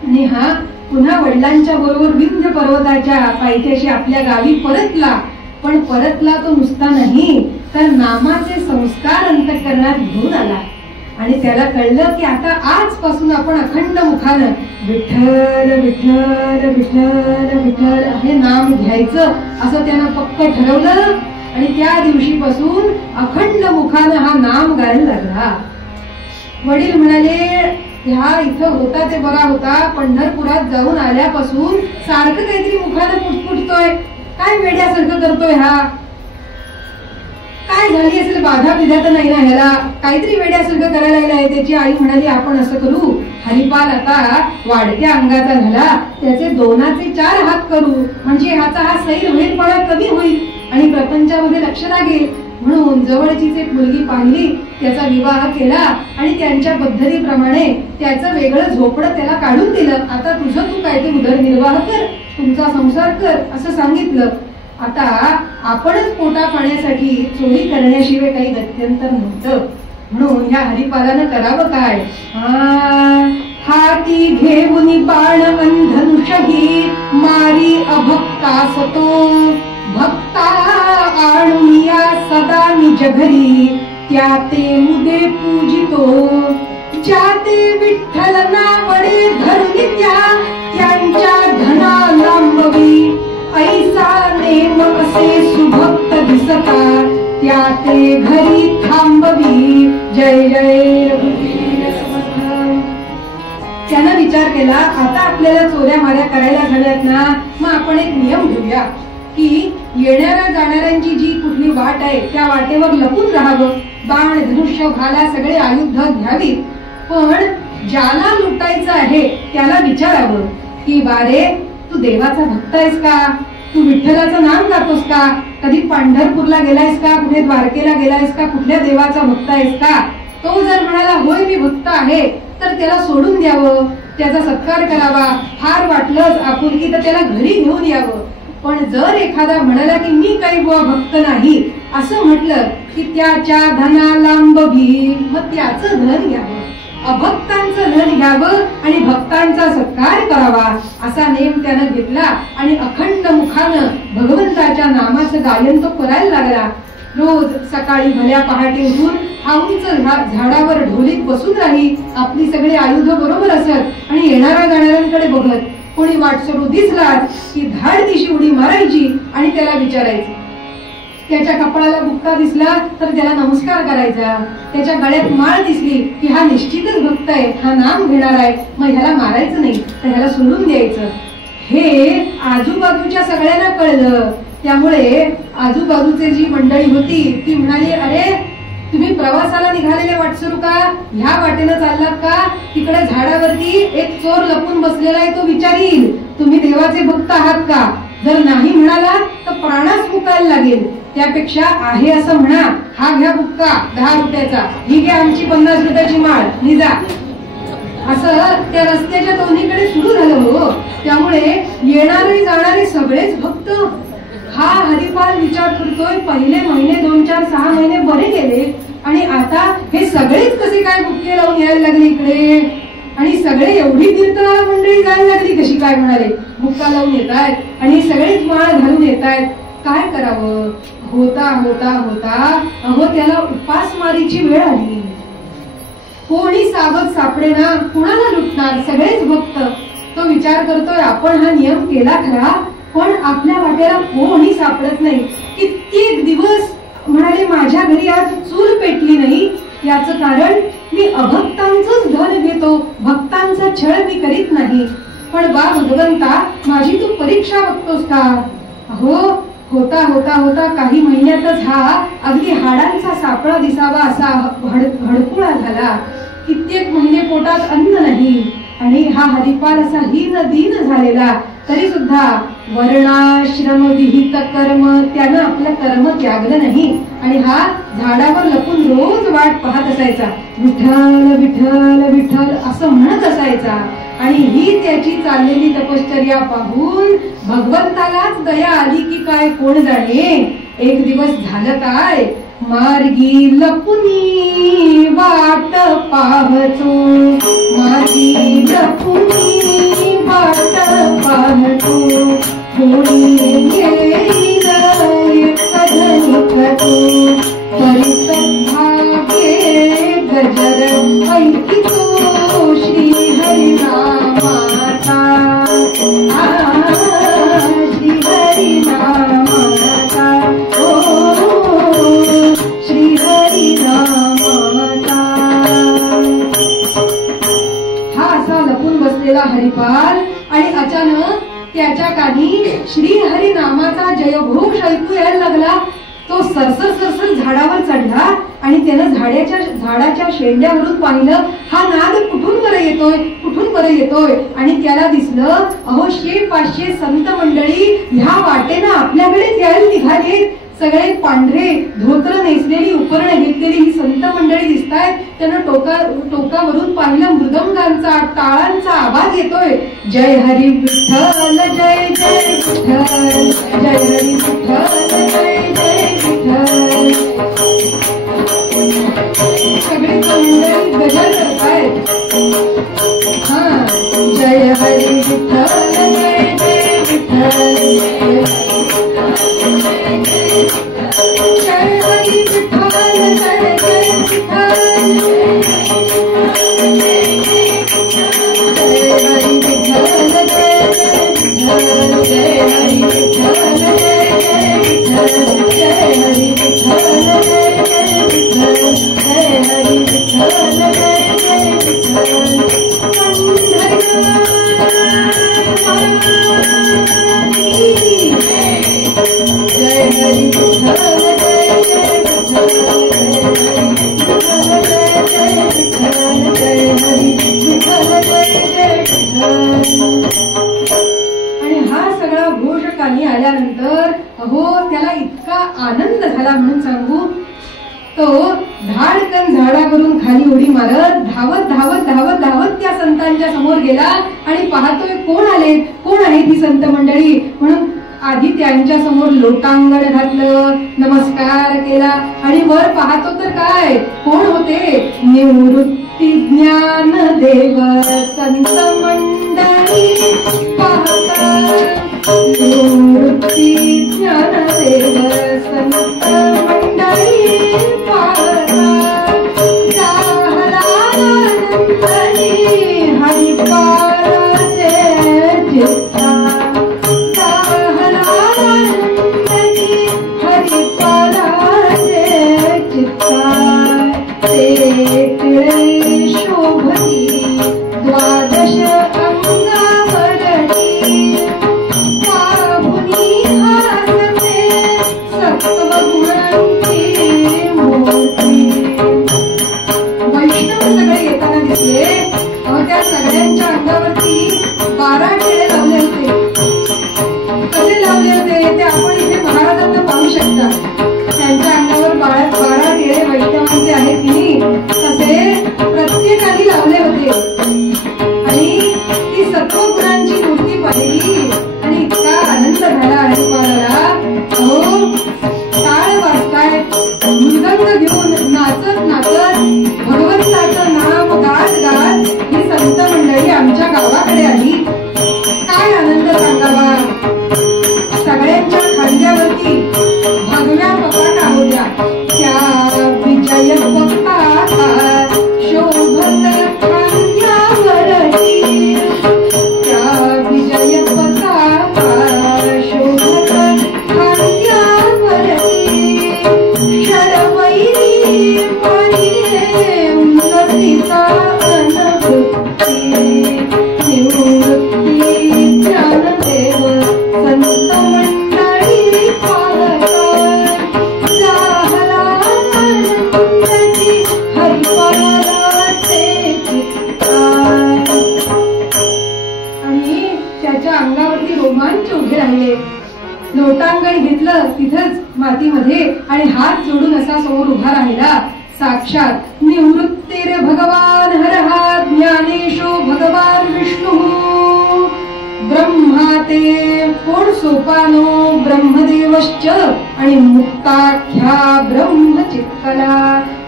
आणि हा पुन्हा वडिलांच्या बरोबर विंध्य पर्वताच्या पायथ्याशी आपल्या गावी परतला. पण परतला तो नुसता नाही, तर नामाचे संस्कार अंतःकरणात घेऊन आला. आणि त्याला कळलं की आता आजपासून आपण अखंड मुखानं विठ्ठल विठ्ठल विठ्ठल विठ्ठल हे नाम घ्यायचं असं त्यानं पक्क ठरवलं. आणि त्या दिवशीपासून अखंड मुखानं हा नाम गायला लागला. वडील म्हणाले, ह्या इथं होता ते बरा होता, पंढरपुरात जाऊन आल्यापासून सारखं काहीतरी मुखानं पुटपुटतोय, काय वेड्यासारखं करतोय हा, काय झाली असेल बाधा बिधा तर नाही ना ह्याला, काहीतरी वेड्यासारखं करायला लागलाय. त्याची आई म्हणाली, आपण असं करू, हरिपाल आता वाढत्या अंगाचा झाला, त्याचे 2चे 4 हात करू, म्हणजे ह्याचा हा सैर होईलपणा कमी होईल आणि प्रपंचामध्ये लक्ष लागेल. म्हणून जवळचीच एक मुलगी पाहिली, त्याचा विवाह केला आणि त्यांच्या पद्धतीप्रमाणे त्याचं वेगळं झोपडं त्याला काढून दिलं. आता तुझं तू काय ते उदरनिर्वाह कर, तुमचा संसार कर असं सांगितलं. आता आपणच पोटा पाण्यासाठी चोरी करण्याशिवाय काही गत्यंतर नव्हतं. म्हणून ह्या हरिपालानं करावं काय, हाती घेऊन बाण अंधनुषही मारी अभक्तासतो, भक्ता आणूया सदा निज घरी, त्या ते मुदे पूजितो, ज्या ते विठ्ठल नावडे धरून त्यांच्या धना लांबवी, ऐसा नेम असे सुभक्त दिसता, त्या ते घरी थांबवी. जय जय रघुवीर समर्थ. त्यानं विचार केला, आता आपल्याला चोऱ्या माऱ्या करायला झाल्यात ना, मग आपण एक नियम घेऊया की येणाऱ्या जाणाऱ्यांची जी कुठली वाट आहे त्या वाटेवर लपून राहावं, बाण धनुष्य भाला सगळे आयुध घ्यावी, पण ज्याला लुटायचं आहे त्याला विचारावं की बारे तू देवाचा भक्त आहेस का, तू विठ्ठलाचं नाम गातोस का, कधी पंढरपूरला गेलायस का, कुठे द्वारकेला गेलायस का, कुठल्या देवाचा भक्त आहेस का. तो जर म्हणाला होय मी भक्त आहे तर त्याला सोडून द्यावं, त्याचा सत्कार करावा, फार वाटलंच आपुलकी तर त्याला घरी घेऊन यावं. पण जर एखादा म्हणाला की मी काही बुवा भक्त नाही असं म्हटलं की त्याच्या धना लांबवी, मग त्याचं धन घ्यावं, अभक्तांचं धन घ्यावं आणि भक्तांचा सत्कार करावा असा नेम त्यानं घेतला. आणि अखंड मुखानं भगवंताच्या नामाचं गायन तो करायला लागला. रोज सकाळी भल्या पहाटे उठून उंच झाडावर ढोलीत बसून राही, आपली सगळी आयुध बरोबर असत आणि येणाऱ्या जाणाऱ्यांकडे बघत कोणी वाटसरू दिसला की धाड दिशी उडी मारायची आणि त्याला विचारायचं. त्याच्या कपाळाला बुक्का दिसला तर त्याला नमस्कार करायचा, त्याच्या गळ्यात माळ दिसली की हा निश्चितच भक्त आहे, हा नाम घेणार आहे, मग ह्याला मारायचं नाही तर ह्याला सोडून द्यायचं. हे आजूबाजूच्या सगळ्यांना कळलं. त्यामुळे आजूबाजूची जी मंडळी होती ती म्हणाली, अरे तुम्ही प्रवासाला निघालेले वाटसरू का, ह्या वाटेनं चाललात का, तिकडे झाडावरती एक चोर लपून बसलेला आहे, तो विचारील तुम्ही देवाचे भक्त आहात का. जर नाही म्हणाला तर प्राणास मुकायला लागेल, त्यापेक्षा आहे असं म्हणा, हा घ्या बुक्का 10 रुपयाचा, ही घ्या आमची 50 रुपयाची माळ, निजा. असं त्या रस्त्याच्या दोन्हीकडे सुरू झालं हो. त्यामुळे येणारे जाणारे सगळेच भक्त. हा हरिपाल विचार करतोय, पहिले महिने 2, 4, 6 महिने बरे गेले आणि आता हे सगळेच कसे काय बुक्के लावून यायला लागले इकडे, आणि सगळे एवढी कीर्तनाला मंडळी जायला लागली कशी काय, म्हणाले बुक्का लावून येत आहेत आणि सगळेच माळ घालून येत आहेत, काय करावं. होता होता होता अहो त्याला उपासमारीची वेळ आली. कोणी सावध सापडेना, कुणाला लुटणार, सगळेच भक्त. तो विचार करतोय आपण हा नियम केला खरा, पण आपल्या वाट्याला कोणी सापडत नाही. कित्येक दिवस म्हणाले माझ्या घरी आज चूल पेटली नाही, याचं कारण मी अभक्तांचंच धन घेतो, भक्तांचा छळ मी करीत नाही. पण बा भगवंता माझी तू परीक्षा बघतोस का. अहो होता होता होता काही महिन्यातच हा अगदी हाडांचा सापळा दिसावा असा हडकुळा झाला. कित्येक महिने पोटात अन्न नाही आणि हा हरिपाल असा हीन दीन झालेला, तरी सुद्धा वर्णाश्रम विहित कर्म त्यानं आपलं कर्म त्यागलं नाही आणि हा झाडावर लपून रोज वाट पाहत असायचा, विठ्ठल विठ्ठल विठ्ठल असं म्हणत असायचा. आणि ही त्याची चाललेली तपश्चर्या पाहून भगवंतालाच दया आली की काय कोण जाणे. एक दिवस झालं काय, मार्गी लपुनी वाट पाहतो, मार्गी लपुनी वाट पाहतो, कोणी येईल कधनी कतो, परिसद्भागे गजर हरिपाल आणि अचानक त्याच्या कानी श्रीहरी नामाचा जयघोष ऐकू यायला लागला. तो सरसर सरसर झाडावर चढला आणि त्यानं झाडाच्या शेंड्यावरून पाहिलं. हा नाद कुठून बरं येतोय आणि त्याला दिसलं अहो 100-500 संत मंडळी ह्या वाटेनं आपल्याकडे यायला निघाले. सगळे पांढरे धोत्र नेसलेली उपरणं घेतलेली ही संत मंडळी दिसतायत. त्यानं टोकावरून पाहिलं मृदंगांचा टाळांचा आवाज येतोय. जय हरी विठ्ठल जय जय विठ्ठल जय हरी विठ्ठल जय जय विठ्ठल. सगळी मंडळी गजर करतायत. हा जय हरी विठ्ठल जय जय विठ्ठल जय हरी विठ्ठल जय जय विठ्ठल जय हरी विठ्ठल जय जय विठ्ठल जय हरी विठ्ठल जय जय विठ्ठल जय हरी विठ्ठल जय जय विठ्ठल जय हरी विठ्ठल जय जय विठ्ठल जय हरी विठ्ठल जय जय विठ्ठल. आणि हा सगळा घोष कानी आल्यानंतर अहो त्याला इतका आनंद झाला म्हणून सांगू. तो धाडकन झाडावरून खाली उडी मारत धावत धावत धावत धावत त्या संतांच्या समोर गेला आणि पाहतोय कोण आहेत ही संत मंडळी. म्हणून आधी त्यांच्या समोर लोटांगण घातलं, नमस्कार केला आणि वर पाहतो तर काय कोण होते. निवृत्ती ज्ञान देव संत मंडळी पाहता. निवृत्ती ज्ञान देव संत मंडळी पाहता. हरिपालाचे चित्ता शोभती द्वादश अंगावरती पाहुनी हासते सत्वगुणांची मूर्ती. वैष्णव सगळे येताना दिसले. त्या सगळ्यांच्या अंगावरती 12 टिळे लावले होते. कसे लावले होते ते आपण इथे महाराजांना पाहू शकता. त्यांच्या अंगावर 12 टिळे वैष्णवांचे आहेत की तसे प्रत्येकाने लावले होते. आणि ती सत्वगुणांची मूर्ती पाहिली आणि इतका आनंद झाला हरिपालाला. अहो टाळ वाजतायत, मृदंग घेऊन नाचत नाचत भगवंताचं नाम गात गात ही संत मंडळी आमच्या गावाकडे आली. काय आनंद सांगावा. सगळ्यांच्या खांद्यावरती भगव्या पताका होत्या. त्या विजय पताका शोभत खांद्यावरती. त्या विजय पताका शोभत खांद्यावरती. शरवैरी पडिले उन्नतीचा अनुभूती. निवृत्ती ज्ञानदेव संत मंडळी पाहता. जाहला आनंदाची हरिपालाचे चित्ता. आणि त्याच्या अंगावरती रोमांच उभे राहिले. लोटांगण घेतलं तिथंच मातीमध्ये आणि हात जोडून असा समोर उभा राहिला. साक्षात निवृत्तीर भगवान हरहा ज्ञानेशो भगवान विष्णू. ब्रह्मा ते कोण सोपानो ब्रह्मदेवश्च आणि मुक्ताख्या ब्रह्मचित्तला.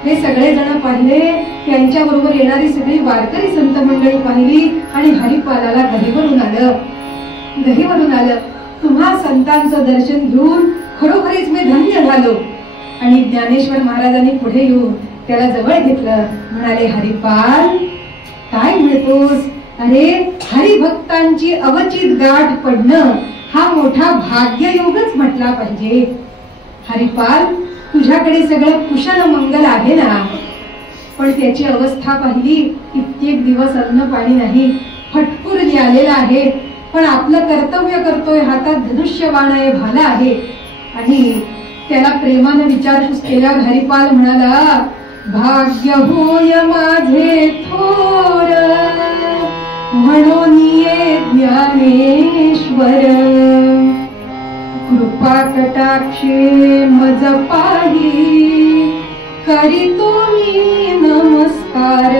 हे सगळे जण पाहिले. त्यांच्या बरोबर येणारी सगळी वारकरी संत मंडळी पाहिली आणि हरिपालाला गहीवरून आलं. तुम्हा संतांचं दर्शन घेऊन खरोखरीच मी धन्य झालो. आणि ज्ञानेश्वर महाराजांनी पुढे येऊन त्याला जवळ घेतलं. म्हणाले हरिपाल काय मिळतोस. अरे हरिभक्तांची अवचित गाठ पडणं हा मोठा भाग्ययोगच म्हटला पाहिजे. हरिपाल तुझ्याकडे सगळं कुशल मंगल आहे ना. पण त्याची अवस्था पाहिली. कित्येक दिवस अन्न पाणी नाही. फटकुरली आलेला आहे, पण आपलं कर्तव्य करतोय, हातात धनुष्यबाण आहे, भाला आहे. आणि त्याला प्रेमाने विचारपूस केल्यावर हरिपाल म्हणाला, भाग्य होय माझे थोर, म्हणून ये ज्ञानेश्वर, कृपा कटाक्षे मज पाही, करीतो मी नमस्कार.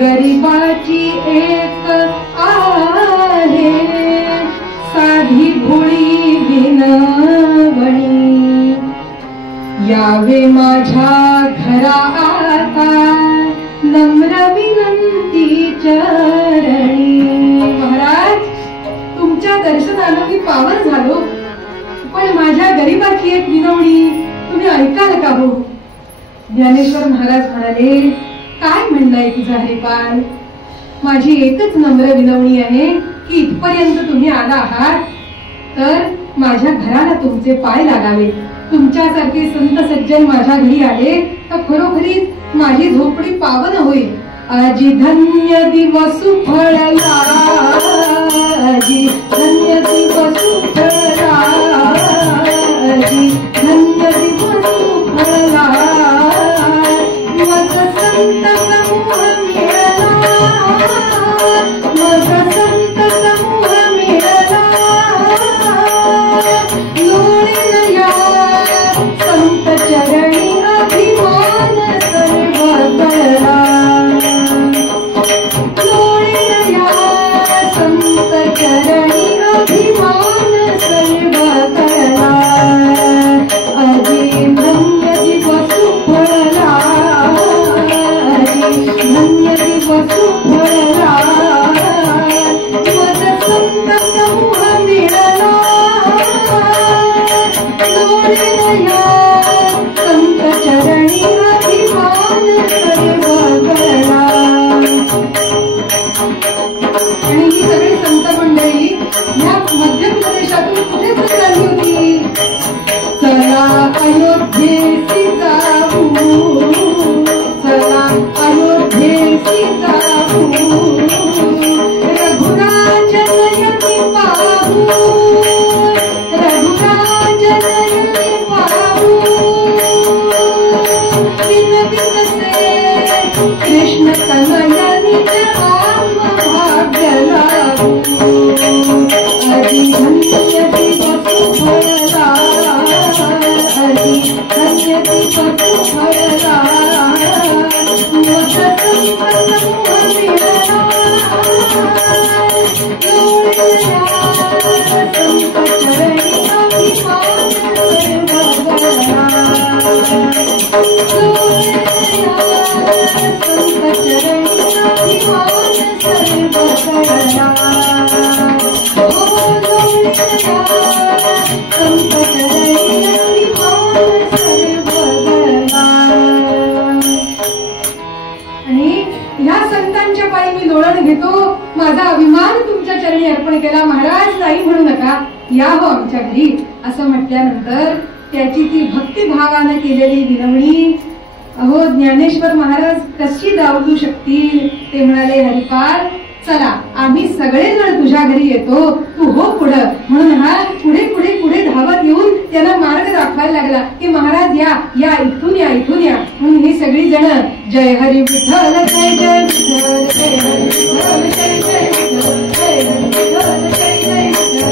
गरिबाची एक आहे, साधी भोळी विनवणी, यावे माझ्या घरा आता, नम्र विनंती चरणी. महाराज, तुमच्या दर्शनानं मी पावन झालो, पण माझ्या गरिबाची एक विनवणी तुम्ही ऐकाल का हो? ज्ञानेश्वर महाराज म्हणाले, काय म्हणलाय तुझा हरिपाल? माझी एकच नम्र विनवणी आहे की इथपर्यंत तुम्ही आला आहात तर माझ्या घराला तुमचे पाय लागावे. तुमच्यासारखे संत सज्जन माझ्या घरी आले तर खरोखरीच माझी झोपडी पावन होईल. आजी धन्य दिवस फळला, आजी धन्य दिवस फळला, आजी धन्य दिवस फळला, मग संत समूह मिळाला, मग संत समूह मिळाला, लोळीन या संत चरणी अभिमान सर्व कळला, लोळीन या संत चरणी अभिमान सर्व कळला, आजी धन्य दिवस फळला, आजी धन्य दिवस फळला, मज संत समूह मिळाला, लोळीन या संत चरणी अभिमान सर्व कळला. आणि ही सगळी संत मंडळी या मध्य प्रदेशातून कुठे चालली होती? चला अयोध्येसी जाऊ, चला अयोध्येसी जाऊ, रघुराज नयनी पाहू, रघुराज नयनी पाहू, विनविनसे कृष्ण तनयनी आत्मभाग्य लाभू, आजी धन्य दिवस फळला, आजी धन्य दिवस फळला, मग संत समूह मिळाला, लोळीन या संत चरणी अभिमान सर्व कळला, लोळीन या संत चरणी अभिमान सर्व कळला, हो लोळीन या संत चरणी अभिमान सर्व कळला. आणि ह्या संतांच्या पायी मी लोळण घेतो, माझा अभिमान तुमच्या चरणी अर्पण केला. महाराज नाही म्हणू नका, या हो आमच्या घरी, असं म्हटल्यानंतर त्याची ती भक्तिभावानं केलेली विनवणी अहो ज्ञानेश्वर महाराज कशी दावलू शकतील? ते म्हणाले, हरिपाल चला आम्ही सगळेजण तुझ्या घरी येतो, तू हो पुढं. म्हणून हा पुढे पुढे पुढे धावत येऊन त्याला मार्ग दाखवायला लागला की महाराज या या, इथून या, इथून या. म्हणून ही सगळी जण जय हरी विठ्ठल, जय जय विठ्ठल, जय हरी विठ्ठल, जय जय विठ्ठल, जय हरी विठ्ठल, जय जय विठ्ठल,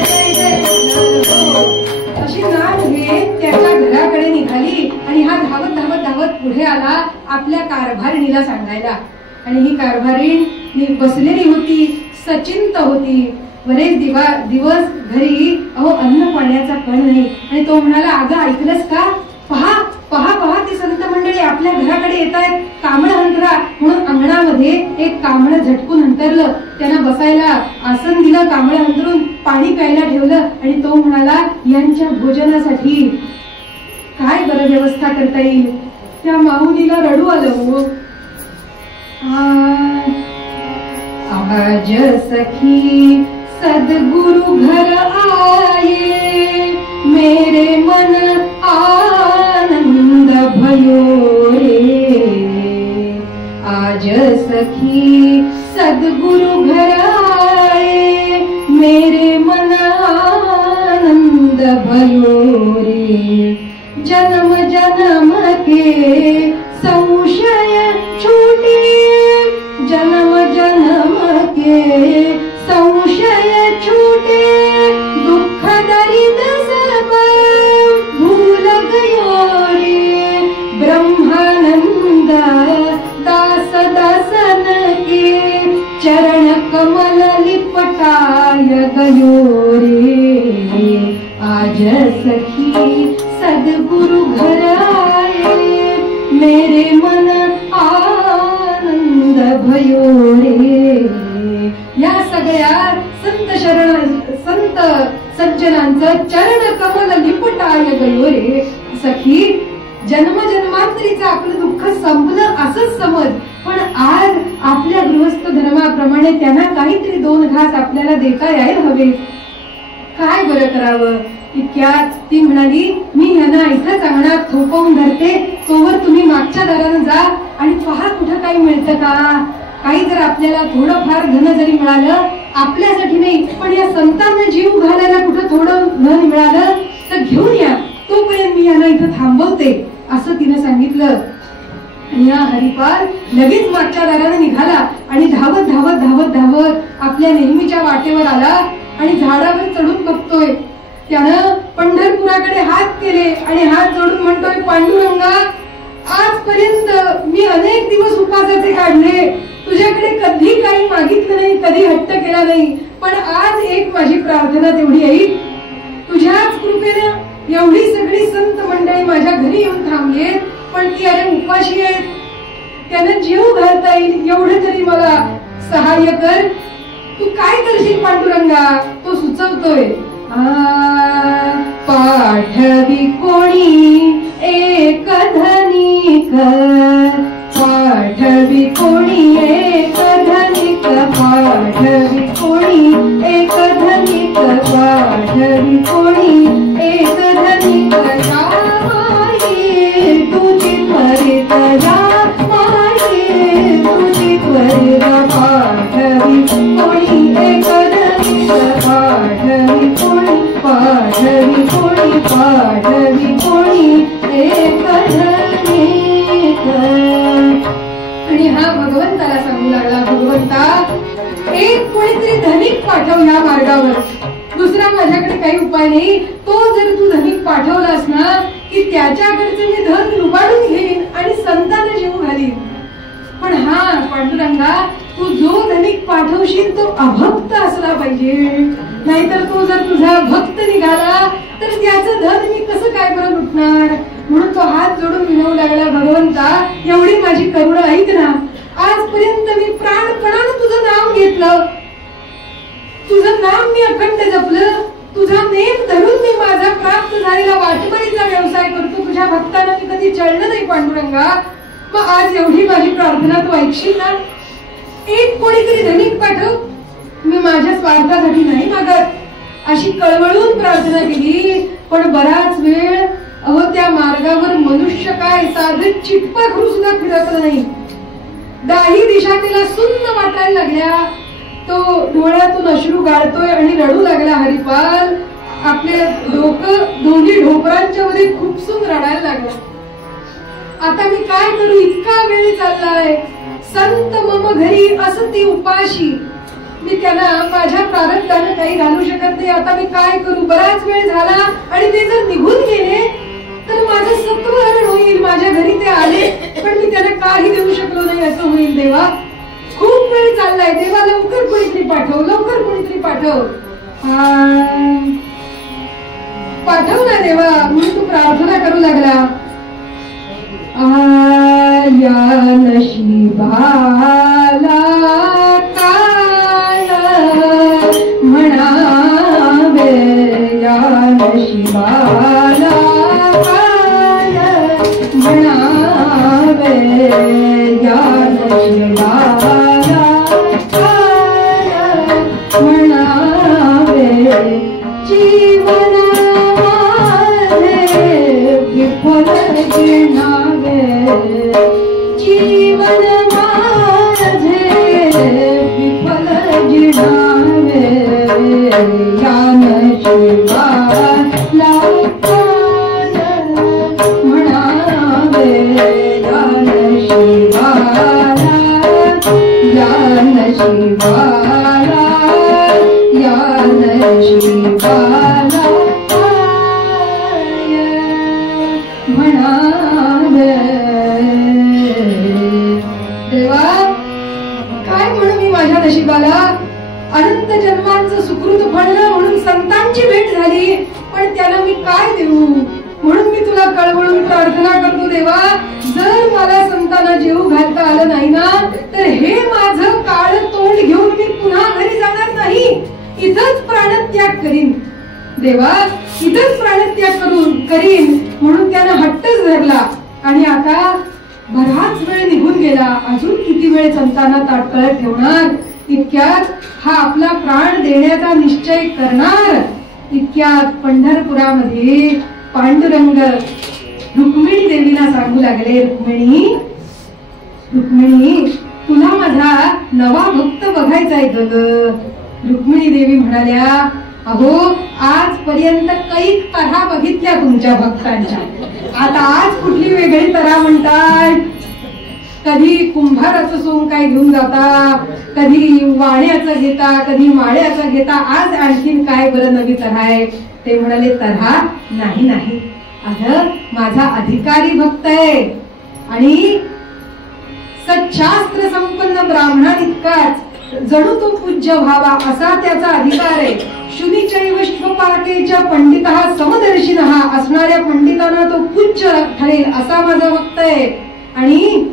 जय जय विठ्ठल, अशी नाम घेत त्याच्या घराकडे निघाली. आणि हा धावत धावत धावत पुढे आला आपल्या कारभारिणीला सांगायला. आणि ही कारभारीण बसलेली होती, सचिंत होती. बरेच दिवस घरी अन्न पाण्याचा कण नाही. आणि तो म्हणाला, अगं ऐकलंस का? पहा पहा पहा, ती संत मंडळी आपल्या घराकडे येत आहेत, कांबळ हंतरा. म्हणून अंगणामध्ये एक कांबळ झटकून हंतरलं, त्यांना बसायला आसन दिलं, कांबळ हंतरून पाणी प्यायला ठेवलं. आणि तो म्हणाला, यांच्या भोजनासाठी काय बरं व्यवस्था करता येईल? त्या माऊलीला रडू आलं. आज सखी सद्गुरु घर आये, मेरे मन आनंद भयो रे, सखी सद्गुरु घर आए, मेरे मन आनंद भयो रे। जन्म जन्म के संशय छूटे, जन्म जन्म के संशय छूटे, दुख दरिद सब भूल गयो रे। ब्रह्मानंद दास दासन के चरण कमल लिपटाय गयो रे। आज सखी सद्गुरु घर आए, मेरे मन आनंद भयो रे। या सगळ्या संत सज्जनांचं चरण कमल लिपटाय गयो रे। सखी जन्म जन्मांतरीचं आपलं दुःख संपलं असंच समज, पण आज आपल्या गृहस्थ धर्माप्रमाणे त्यांना काहीतरी दोन घास आपल्याला देता यायला हवे। काय बरं करावं? इतक्यात ती म्हणाली, मी ह्यांना इथंच अंगणात थोपवून धरते, तोवर तुम्ही मागच्या दारानं जा आणि पहा कुठं काही मिळतं का। काही जर आपल्याला थोडंफार धन जरी मिळालं, आपल्यासाठी नाही पण या संतांना जीव घालायला कुठं थोडं धन मिळालं तर घेऊन या, तोपर्यंत मी यांना इथं थांबवते असं तिने सांगितलं। या हरिपाल लगेच मागच्या दारानं निघाला आणि धावत धावत धावत धावत आपल्या नेहमीच्या वाटेवर आला आणि झाडावर चढून बघतोय। त्यानं पंढरपुराकडे हात केले आणि हात जोडून म्हणतोय, पांडुरंगा आजपर्यंत मी अनेक दिवस उपासाचे काढले, तुझ्याकडे कधी काही मागितलं नाही, कधी हट्ट केला नाही, पण आज एक माझी प्रार्थना तेवढी आहे, तुझ्याच कृपेने एवढी सगळी संत मंडळी माझ्या घरी येऊन थांबलीत, पण ती अरे उपाशी आहेत, त्यांना जीव घालता येईल एवढं तरी मला सहाय्य कर। तू काय करशील पांडुरंगा? तो सुचवतोय, पाठवी कोणी एक धनिक, पाठवी कोणी एक धनिक, पाठवी कोणी एक धनिक, पाठवी कोणी एक धनिक, माये तुझी त्वरित जा, माये तुझी त्वरित, पाठवी कोणी एक धनिक, पाठवी कोणी, पाठवी कोणी, पाठवी कोणी एक धनिक। आणि हा भगवंताला सांगू लागला, भगवंता एक कोणीतरी धनिक पाठव या मार्गावर, दुसरा माझ्याकडे काही उपाय नाही। तो जर तू धनिक पाठवलास ना की त्याच्याकडचे मी धन लुबाडून घेईन आणि संतांना जीव घालीन। पण हा पांडुरंगा, तू जो धनिक पाठवशील तो अभक्त असला पाहिजे, नाहीतर तो जर तुझा भक्त निघाला तर त्याचं धन मी कसं काय बरं लुटणार। म्हणून तो हात जोडून विनवू लागला, भगवंता एवढी माझी करुणा ऐक ना, आजपर्यंत मी प्राणपणानं तुझं नाव घेतलं, तुझं नाम मी अखंड जपलं, तुझा नेम धरून मी माझा प्राप्त झालेला वाटमारीचा व्यवसाय करतो, तुझ्या भक्तांना मी कधी चळलं नाही पांडुरंगा। मग आज एवढी माझी प्रार्थना तू ऐकशील ना? एक कोणीतरी धनिक पाठव, मी माझ्या स्वार्थासाठी नाही मागत, अशी कळवळून प्रार्थना केली। पण बराच वेळ त्या मार्गावर मनुष्य काय साधं चिटपाखरू सुद्धा फिरकलं नाही। दाही दिशा तिला सुन्न वाटायला लागल्या, तो डोळ्यातून अश्रू गाळतोय आणि रडू लागला हरिपाल, आपले डोकं दोन्ही ढोपरांच्या मध्ये खुपसून रडायला लागला। आता मी काय करू, इतका वेळ चाललाय, संत मम घरी असती उपाशी, मी त्याला माझ्या प्रारब्धानं काही घालू शकत नाही, आता मी काय करू, बराच वेळ झाला आणि ते जर निघून गेले तर माझं सत्वहरण होईल, माझ्या घरी ते आले पण मी त्यांना काही देऊ शकलो नाही असं होईल। देवा खूप वेळ चाललाय, देवा लवकर कोणीतरी पाठव, लवकर कोणीतरी पाठव, पाठव ना देवा। म्हणून तू प्रार्थना करू लागला, या नशिबाला काय म्हणावे, या नशिबाला काय म्हणावे, या नशिबाला काय म्हणावे, जीवन विफल गिणावे, जीवन माझे म्हणाल देवा काय म्हणू मी माझ्या नशिबाला. अनंत जन्मांचं सुकृत फळलं म्हणून संतांची भेट झाली, पण त्याला मी काय देऊ. म्हणून मी तुला कळवळून प्रार्थना करतो देवा, जर मला संतांना जेवू घालता आलं नाही ना, तर हे माझं काळ तोंड घेऊन मी पुन्हा घरी जाणार नाही. इथंच प्राणत्याग करीन देवा, इथंच प्राणत्याग करीन. म्हणून त्यानं हट्टच धरला. आणि आता बराच वेळ निघून गेला, अजून किती वेळ संतांना ताटकळत ठेवणार. इतक्यात हा आपला प्राण देण्याचा निश्चय करणार. इतक्यात पंढरपुरामध्ये पांडुरंग रुक्मिणी देवीला सांगू लागले, रुक्मिणी रुक्मिणी तुला माझा नवा भक्त बघायचा ग. रुक्मिणी देवी म्हणाल्या, अहो आजपर्यंत कैक तऱ्हा बघितल्या तुमच्या भक्तांच्या, आता आज कुठली वेगळी तऱ्हा म्हणताय. कधी कुंभाराचं सोंग काय घेऊन जाता, कधी वाण्याचं घेता, कधी माळ्याचं घेता, आज आणखीन काय बरं नवी तऱ्हा आहे. ते म्हणाले, तऱ्हा नाही नाही, अगं माझा अधिकारी भक्त आहे आणि सच्छास्त्र संपन्न ब्राह्मणाइतकाच जणू तो पूज्य व्हावा असा त्याचा अधिकार आहे. शुनीचैव श्वपाकेच्या पंडितः समदर्शिनः असणाऱ्या पंडितांना तो पूज्य ठरेल असा माझा भक्त आहे. आणि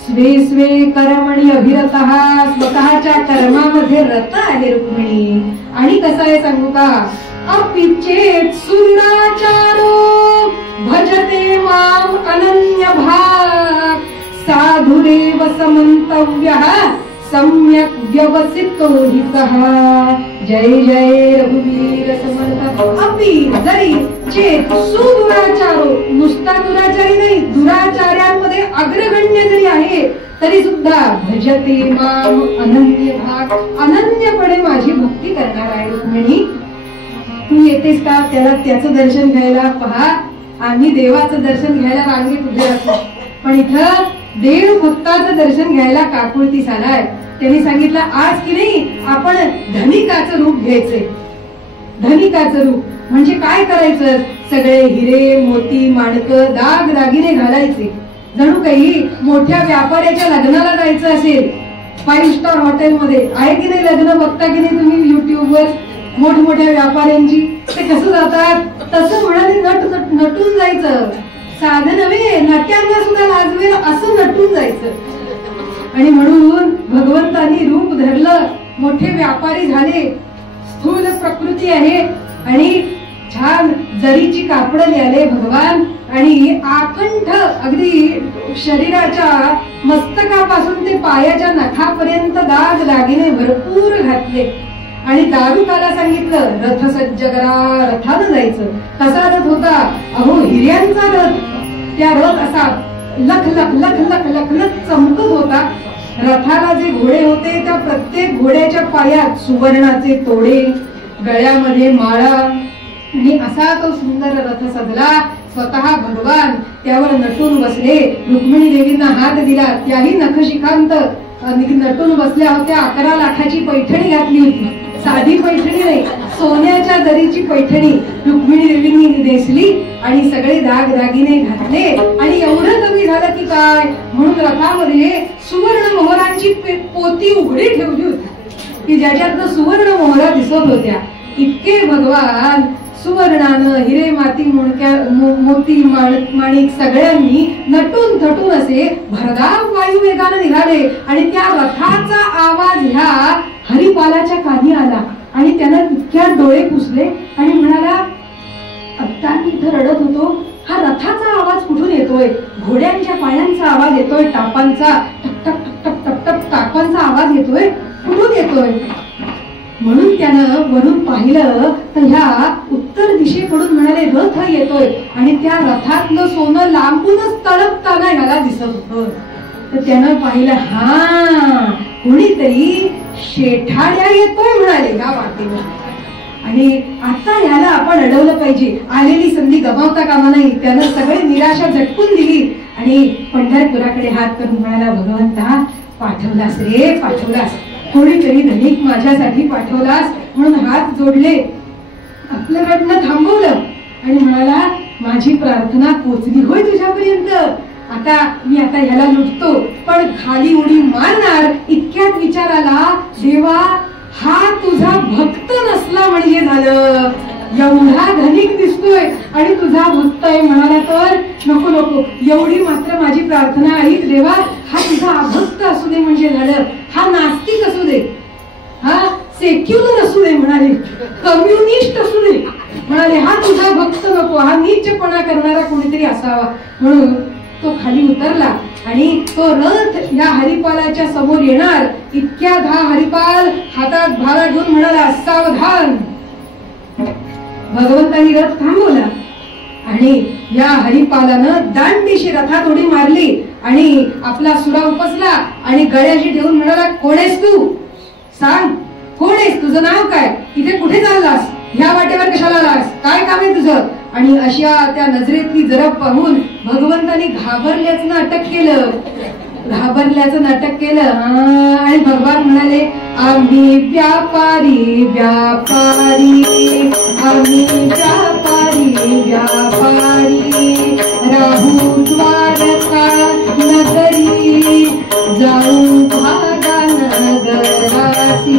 स्वे स्वे कर्मणी अभिरतः स्वतःच्या कर्मामध्ये रत आहे रुक्मिणी. आणि कसं आहे सांगू का, अपिचेत सुराचारो भजते माम अनन्य भाग साधुरेव समंतव्यः सम्यक व्यवसितो हि सः. जय जय रघुवीर समर्थ. अपि जरी चेत सुदुराचारो, नुसता दुराचारी नाही, दुराचार्यांमध्ये अग्रगण्य जरी आहे तरी सुद्धा भजते माम अनन्य भाग, अनन्यपणे माझी भक्ती करणार आहे. रुक्मिणी तू येतेस का त्याला त्याचं दर्शन घ्यायला. पहा आम्ही देवाचं दर्शन घ्यायला रांगेत उभे असतो, पण इथं देव भक्ताचं दर्शन घ्यायला काकुळतीस आलाय. त्यांनी सांगितलं, आज की नाही आपण धनिकाचं रूप घ्यायचंय. धनिकाचं रूप म्हणजे काय करायचं, सगळे हिरे मोती माणकं दाग दागिने घालायचे. जणू काही मोठ्या व्यापाऱ्याच्या लग्नाला जायचं असेल, 5 स्टार हॉटेलमध्ये आहे की नाही लग्न, बघता की नाही तुम्ही युट्यूबवर मोठमोठ्या व्यापाऱ्यांची, ते कसं जातात तसं म्हणाले नटून जायचं. साधं नव्हे, नट्यांना सुद्धा लाजवेल असं नटून जायचं. आणि म्हणून भगवंतानी रूप धरलं, मोठे व्यापारी झाले, स्थूल प्रकृती आहे आणि छान जरीची कापडं लिहाले भगवान आणि आकंठ अगदी शरीराच्या मस्तकापासून ते पायाच्या नखापर्यंत दाग दागिने भरपूर घातले. आणि दारुकाला सांगितलं, रथ सज्ज करा, रथानं जायचं. कसा रथ होता, अहो हिऱ्यांचा रथ. त्या रथ असा लख लख लख लख लख लख चमकत होता. रथाला जे घोडे होते त्या प्रत्येक घोड्याच्या पायात सुवर्णाचे तोडे, गळ्यामध्ये माळा आणि असा तो सुंदर रथ सजला. स्वतः भगवान त्यावर नटून बसले. रुक्मिणी देवींना हात दिला, त्याही नखशिखांत नटून बसल्या होत्या. 11 लाखाची पैठणी घातली होती, साधी पैठणी नाही, सोन्याच्या दरीची पैठणी रुक्मिणी देवींनी नेसली आणि सगळे दाग दागिने घातले. आणि एवढं कमी झालं की काय, म्हणून रथामध्ये सुवर्ण मोहरांची पोती उघडी ठेवली होती की ज्याच्यात सुवर्ण मोहरा दिसत होत्या. इतके भगवान सुवर्णानं हिरे माती मोती माणिक सगळ्यांनी नटून थटून असे भरधाव वायू वेगाने निघाले. आणि त्या रथाचा आवाज ह्या हरिपालाच्या कानी आला आणि त्यानं इतक्या डोळे पुसले आणि म्हणाला, आता मी इथं रडत होतो, हा रथाचा आवाज कुठून येतोय, घोड्यांच्या पायांचा आवाज येतोय, टापांचा टक टक टक टक टक टक टापांचा आवाज येतोय, कुठून येतोय. म्हणून त्यानं वरून पाहिलं तर ह्या उत्तर दिशेकडून म्हणाले रथ येतोय आणि त्या रथातलं सोनं लांबूनच तळपताना ह्याला दिसत होतं. तर त्यानं पाहिलं, हा कोणीतरी शेठाड्या येतोय म्हणाले ह्या वाटेवर आणि आता ह्याला आपण अडवलं पाहिजे, आलेली संधी गमावता कामा नाही. त्यानं सगळे निराशा झटकून दिली आणि पंढरपुराकडे हात करून म्हणाला, भगवंता पाठवलास रे पाठवलास, कोणीतरी धनिक माझ्यासाठी पाठवलास. म्हणून हात जोडले, आपलं रडणं थांबवलं आणि म्हणाला, माझी प्रार्थना पोचली होय तुझ्यापर्यंत. आता मी ह्याला लुटतो पण खाली उडी मारणार इतक्यात विचार आला, देवा हा तुझा भक्त नसला म्हणजे झालं. एवढा धनिक दिसतोय आणि तुझा भक्त आहे म्हणाला तर नको नको, एवढी मात्र माझी प्रार्थना ऐक देवा. हा तुझा अभक्त असू दे म्हणजे झालं, हा नास्तिक असू दे, हा सेक्युलर असू दे म्हणाले, कम्युनिस्ट असू दे म्हणाले, हा तुझा भक्त नको, हा नीचपणा करणारा कोणीतरी असावा. म्हणून तो खाली उतरला आणि तो रथ या हरिपालाच्या समोर येणार इतक्यात हा हरिपाल हातात भाला घेऊन म्हणाला, सावधान. भगवंतानी रथ थांबवला आणि या हरिपालानं दांडीशी रथात उडी मारली आणि आपला सुरा उपसला आणि गळ्याशी ठेवून म्हणाला, कोण आहेस तू, सांग कोण आहेस, तुझं नाव काय, इथे कुठे चाललास, ह्या वाटेवर कशाला आलास, काय काम आहे तुझं. आणि अशा त्या नजरेतली जरब पाहून भगवंतानी घाबरल्याचं नाटक केलं, घाबरल्याचं नाटक केलं. आणि भगवान म्हणाले, आम्ही व्यापारी व्यापारी, आम्ही व्यापारी व्यापारी, राहू द्वारका नगरी, जाऊ भागा नगरासी,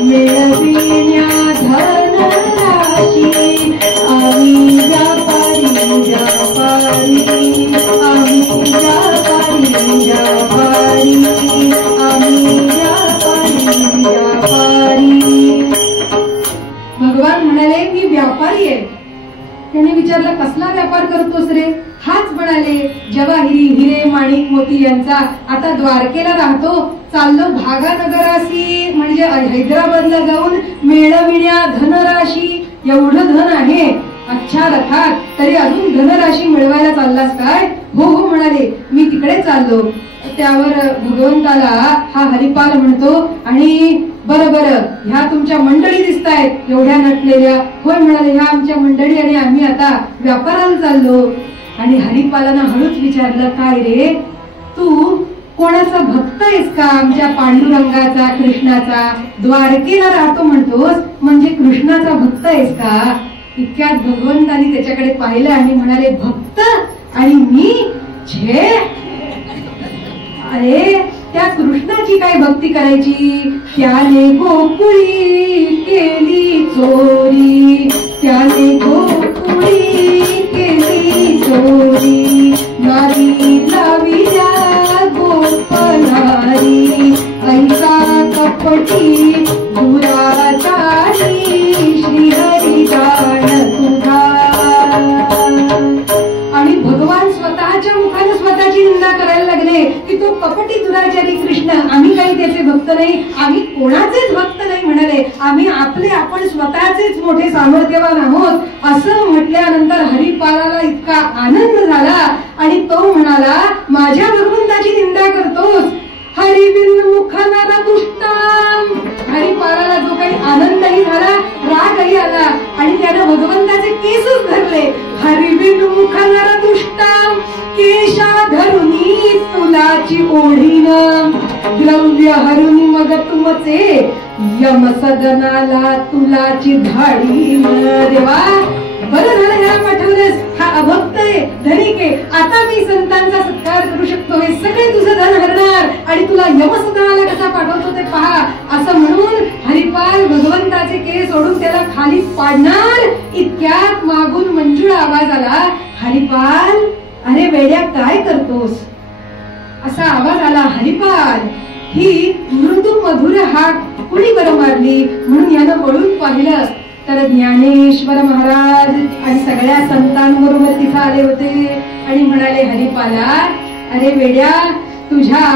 मिळविण्या धनराशी, आम्ही व्यापारी व्यापारी, आम्ही व्यापारी व्यापारी, आम्ही व्यापारी व्यापारी. भगवान म्हणाले, मी व्यापारी आहे. त्याने विचारलं, कसला व्यापार करतोस रे. हाच म्हणाले, जवाहिरी हिरे माणिक मोती यांचा. आता द्वारकेला राहतो, चाललो भागानगरासी म्हणजे हैदराबादला जाऊन मिळविण्या धनराशी. एवढं धन आहे अच्छा रथात, तरी अजून धनराशी मिळवायला चाललास काय. हो हो म्हणाले, मी तिकडे चाललो. त्यावर भगवंताला हा हरिपाल म्हणतो, आणि बरं बरं ह्या तुमच्या मंडळी दिसतायत एवढ्या नटलेल्या. होय म्हणाले, ह्या आमच्या मंडळी आणि आम्ही आता व्यापाराला चाललो. आणि हरिपालानं हळूच विचारलं, काय रे तू कोणाचा भक्त आहेस का, आमच्या पांडुरंगाचा कृष्णाचा, द्वारकेला राहतो म्हणतोस म्हणजे कृष्णाचा भक्त आहेस का. इतक्यात भगवंतानी त्याच्याकडे पाहिलं आणि म्हणाले, भक्त आणि मी छे, अरे त्या कृष्णाची काय भक्ती करायची, त्याने गोकुळी केली चोरी, त्याने गोकुळी केली चोरी, नारी लाविल्या गोपनारी, ऐका कपटी दुराचारी, श्रीहरी जाण तुझा. आणि भगवान स्वतःच्या मुखाने स्वतःची निंदा करायला लागले की तो कपटी दुराचारी कृष्ण, आम्ही काही त्याचे भक्त नाही, आम्ही कोणाचेच भक्त नाही म्हणाले, आम्ही आपले आपण स्वतःचेच मोठे सामर्थ्यवान आहोत. असं म्हटल्यानंतर हरिपालाला इतका आनंद झाला आणि तो म्हणाला, माझ्या भगवंताची निंदा करतोस, हरिबिन मुखाना दुष्टाम. हरिपालाला जो काही आनंदही झाला, रागही आला आणि त्यानं भगवंताचे केसच धरले. हरिबिन मुखाना दुष्टाम, केशा धरुनी तुलाची ओढीन, द्रव्य हरुनी मग तुमचे, यम सदनाला तुलाची धाडीन. देवा बरं झालं ह्याला पाठवलंस, हा अभक्त आहे, धनिक आहे, आता मी संतांचा सत्कार करू शकतो, हे सगळे तुझं धन हरणार आणि तुला यमसदनाला कसा पाठवतो ते पहा. असं म्हणून हरिपाल भगवंताचे केस ओढून त्याला खाली पाडणार इतक्यात मागून मंजूळ आवाज आला, हरिपाल अरे वेड्या काय करतोस. असा आवाज आला, हरिपाल ही मृदू मधुर हाक कुणी बरं मारली. म्हणून यानं वळून पाहिलं तर ज्ञानेश्वर महाराज आणि सगळ्या संतांबरोबर तिथं आले होते आणि म्हणाले, हरिपाला अरे वेड्या, तुझ्या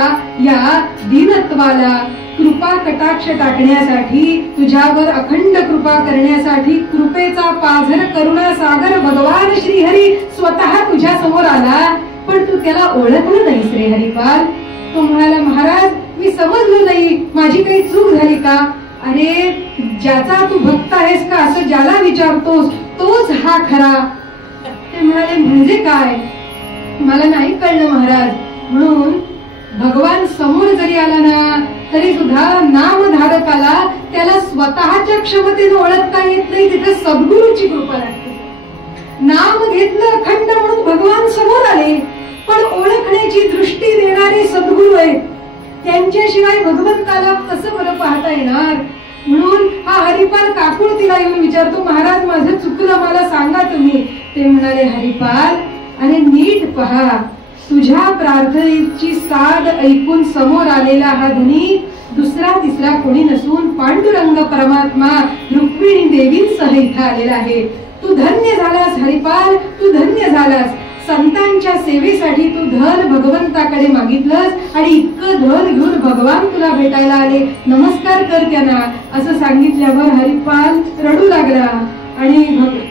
या दीनत्वाला कृपा कटाक्ष टाकण्यासाठी, तुझ्यावर अखंड कृपा करण्यासाठी कृपेचा पाझर करुणा सागर भगवान श्रीहरी स्वतः तुझ्या समोर आला, पण तू त्याला ओळखलं नाहीस रे हरिपाल. तो म्हणाला, महाराज मी समजलो नाही, माझी काही चूक झाली का. अरे ज्याचा तू भक्त आहेस का असं ज्याला विचारतोस तोच हा खरा. ते म्हणाले, म्हणजे काय, मला नाही कळलं महाराज. म्हणून भगवान समोर जरी आला ना तरी सुद्धा नामधारकाला त्याला स्वतःच्या क्षमतेने ओळखता येत नाही, तिथे सद्गुरूची कृपा लागते. नाम घेतलं अखंड म्हणून भगवान समोर आले, पण ओळखण्याची दृष्टी देणारे सद्गुरू आहेत, त्यांच्याशिवाय भगवंताला कसं बरं पाहता येणार? म्हणून हा हरिपाल काकुळ तिला येऊन विचारतो, महाराज माझं चुकलं, मला सांगा तुम्ही. ते म्हणाले, हरिपाल अरे नीट पहा, तुझ्या प्रार्थनेची साद ऐकून समोर आलेला हा धनी दुसरा तिसरा कोणी नसून पांडुरंग परमात्मा रुक्मिणी देवींसह इथं आलेला आहे. तू धन्य झालास हरिपाल, तू धन्य झालास. संतांच्या सेवेसाठी तू धन भगवंताकडे मागितलंस आणि इतकं धन घेऊन भगवान तुला भेटायला आले, नमस्कार कर त्यांना. असं सांगितल्यावर हरिपाल रडू लागला आणि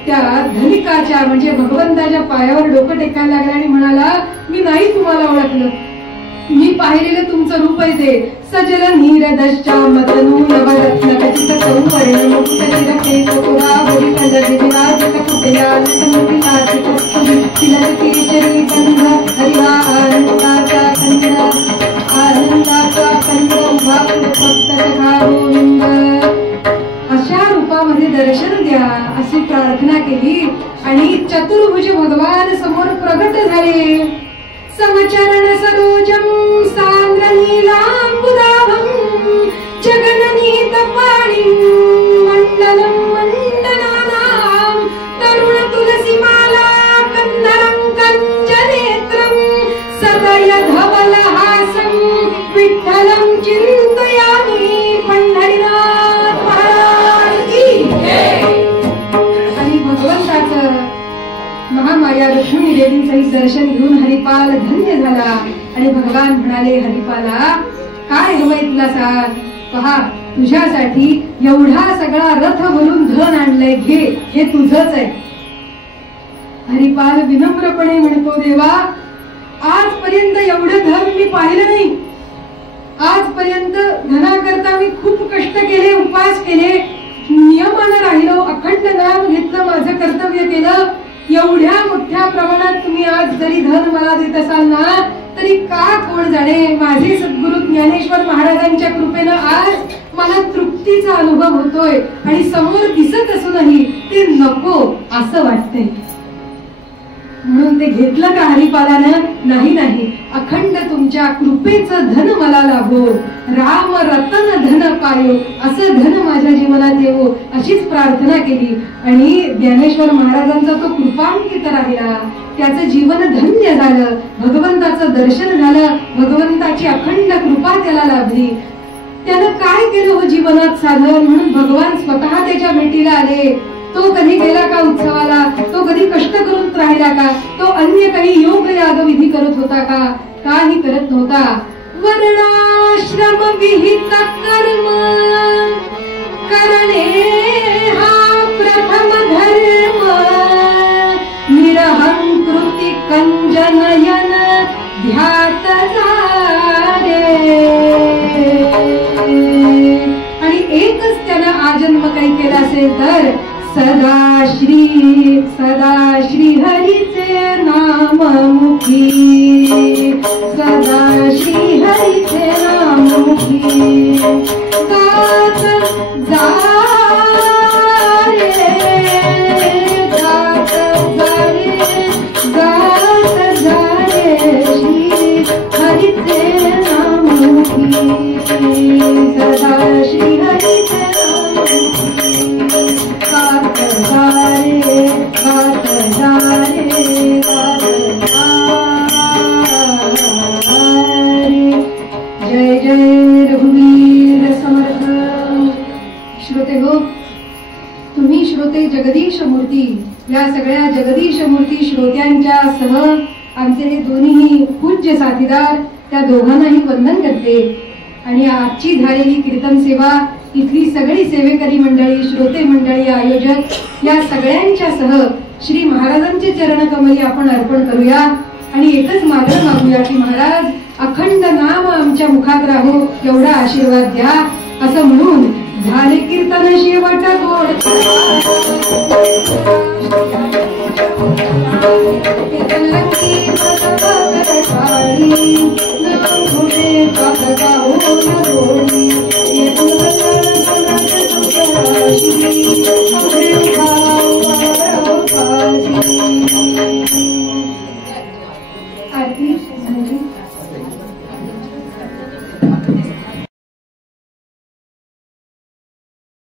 त्या धनिकाच्या म्हणजे भगवंताच्या पायावर डोकं टेकायला लागला आणि म्हणाला, मी नाही तुम्हाला ओळखलं, मी पाहिलेलं तुमचं रूप आहे ते सजल नीरदश्चा मतनू नवरत्न कचित सौवर्ण मुकुटचिर केशकुरा बोरी कलरिवाज ककुटया नटमुटी नाचिकस्तुती तिलक केशरी गंध हरिवा आनंदाचा कंद आनंदाचा कंद भाव भक्त सखा गोविंद. अशा रूपामध्ये दर्शन द्या अशी प्रार्थना केली आणि चतुर्भुज भगवान समोर प्रगट झाले. समचरण सरोजम सांद्र नीलांबुदाभं जगननीत पाणिं मंडलं मंडनानां तरुण तुलसी माला कन्नरं कंजनेत्रं सदय धवल हासं विठ्ठलं चिंतयामि. पंढरीनाथ महाराज की जय. आणि भगवंताचं महामाया रुक्मिणी देवींसहित दर्शन घेऊन हरिपाल धन्य झाला आणि भगवान म्हणाले, हरिपाला काय हवंय तुला सांग. पहा तुझ्यासाठी एवढा सगळा रथ भरून धन आणलंय, घे, हे तुझंच आहे. हरिपाल विनम्रपणे म्हणतो, देवा आजपर्यंत एवढं धन मी पाहिलं नाही. आजपर्यंत धनाकरता मी खूप कष्ट केले, उपवास केले, नियमानं राहिलो, अखंड नाम घेतलं, माझं कर्तव्य केलं. एवढ्या मोठ्या प्रमाणात तुम्ही आज जरी धन मला देत असाल ना, तरी का कोण जाणे माझे सद्गुरु ज्ञानेश्वर महाराजांच्या कृपेनं आज मला तृप्तीचा अनुभव होतोय आणि समोर दिसत असूनही ते नको असं वाटतंय. म्हणून ते घेतलं का हरिपालानं? नाही नाही, अखंड तुमच्या कृपेचं धन मला लाभो, राम रतन धन पायो, असं धन माझ्या जीवनात येवो अशीच प्रार्थना केली. आणि ज्ञानेश्वर महाराजांचा तो कृपांकित राहिला, त्याचं जीवन धन्य झालं, भगवंताचं दर्शन झालं, भगवंताची अखंड कृपा त्याला लाभली. त्यानं काय केलं हो जीवनात साधन? म्हणून भगवान स्वतः त्याच्या भेटीला आले. तो कधी गेला का उत्सवाला? तो कधी कष्ट करत राहिला का? तो अन्य काही योग याग विधी करत होता का? काही करत नव्हता. वर्णाश्रम विहित कर्म करणे हा प्रथम धर्म, निरहंकृती कंजनयन ध्यात रे. आणि एकच त्यानं आजन्म काही केला असेल तर सदा श्री हरीचे नाम मुखी, सदा श्री हरीचे नाम मुखी. गात जा रे, गात जा रे, गात जा रे, श्री हरीचे नाम मुखी, सदा श्री हरीचे नाम मुखी. गात जा रे, गात जा रे, गात जा रे. जय जय रघुवीर समर्थ. श्रोते हो, तुम्ही श्रोते जगदीश मूर्ती, या सगळ्या जगदीश मूर्ती श्रोत्यांच्या सह आमचे हे दोन्ही पूज्य साथीदार, त्या दोघांनाही वंदन करते. आणि आजची झालेली कीर्तन सेवा, इथली सगळी सेवेकरी मंडळी, श्रोते मंडळी, आयोजक या सगळ्यांच्या सह श्री महाराजांचे चरण कमली आपण अर्पण करूया आणि एकच मागणं मागूया की महाराज अखंड नाम आमच्या मुखात राहो, एवढा आशीर्वाद द्या. असं म्हणून झाले कीर्तन शेवट गोड. कीर्तन ती झाली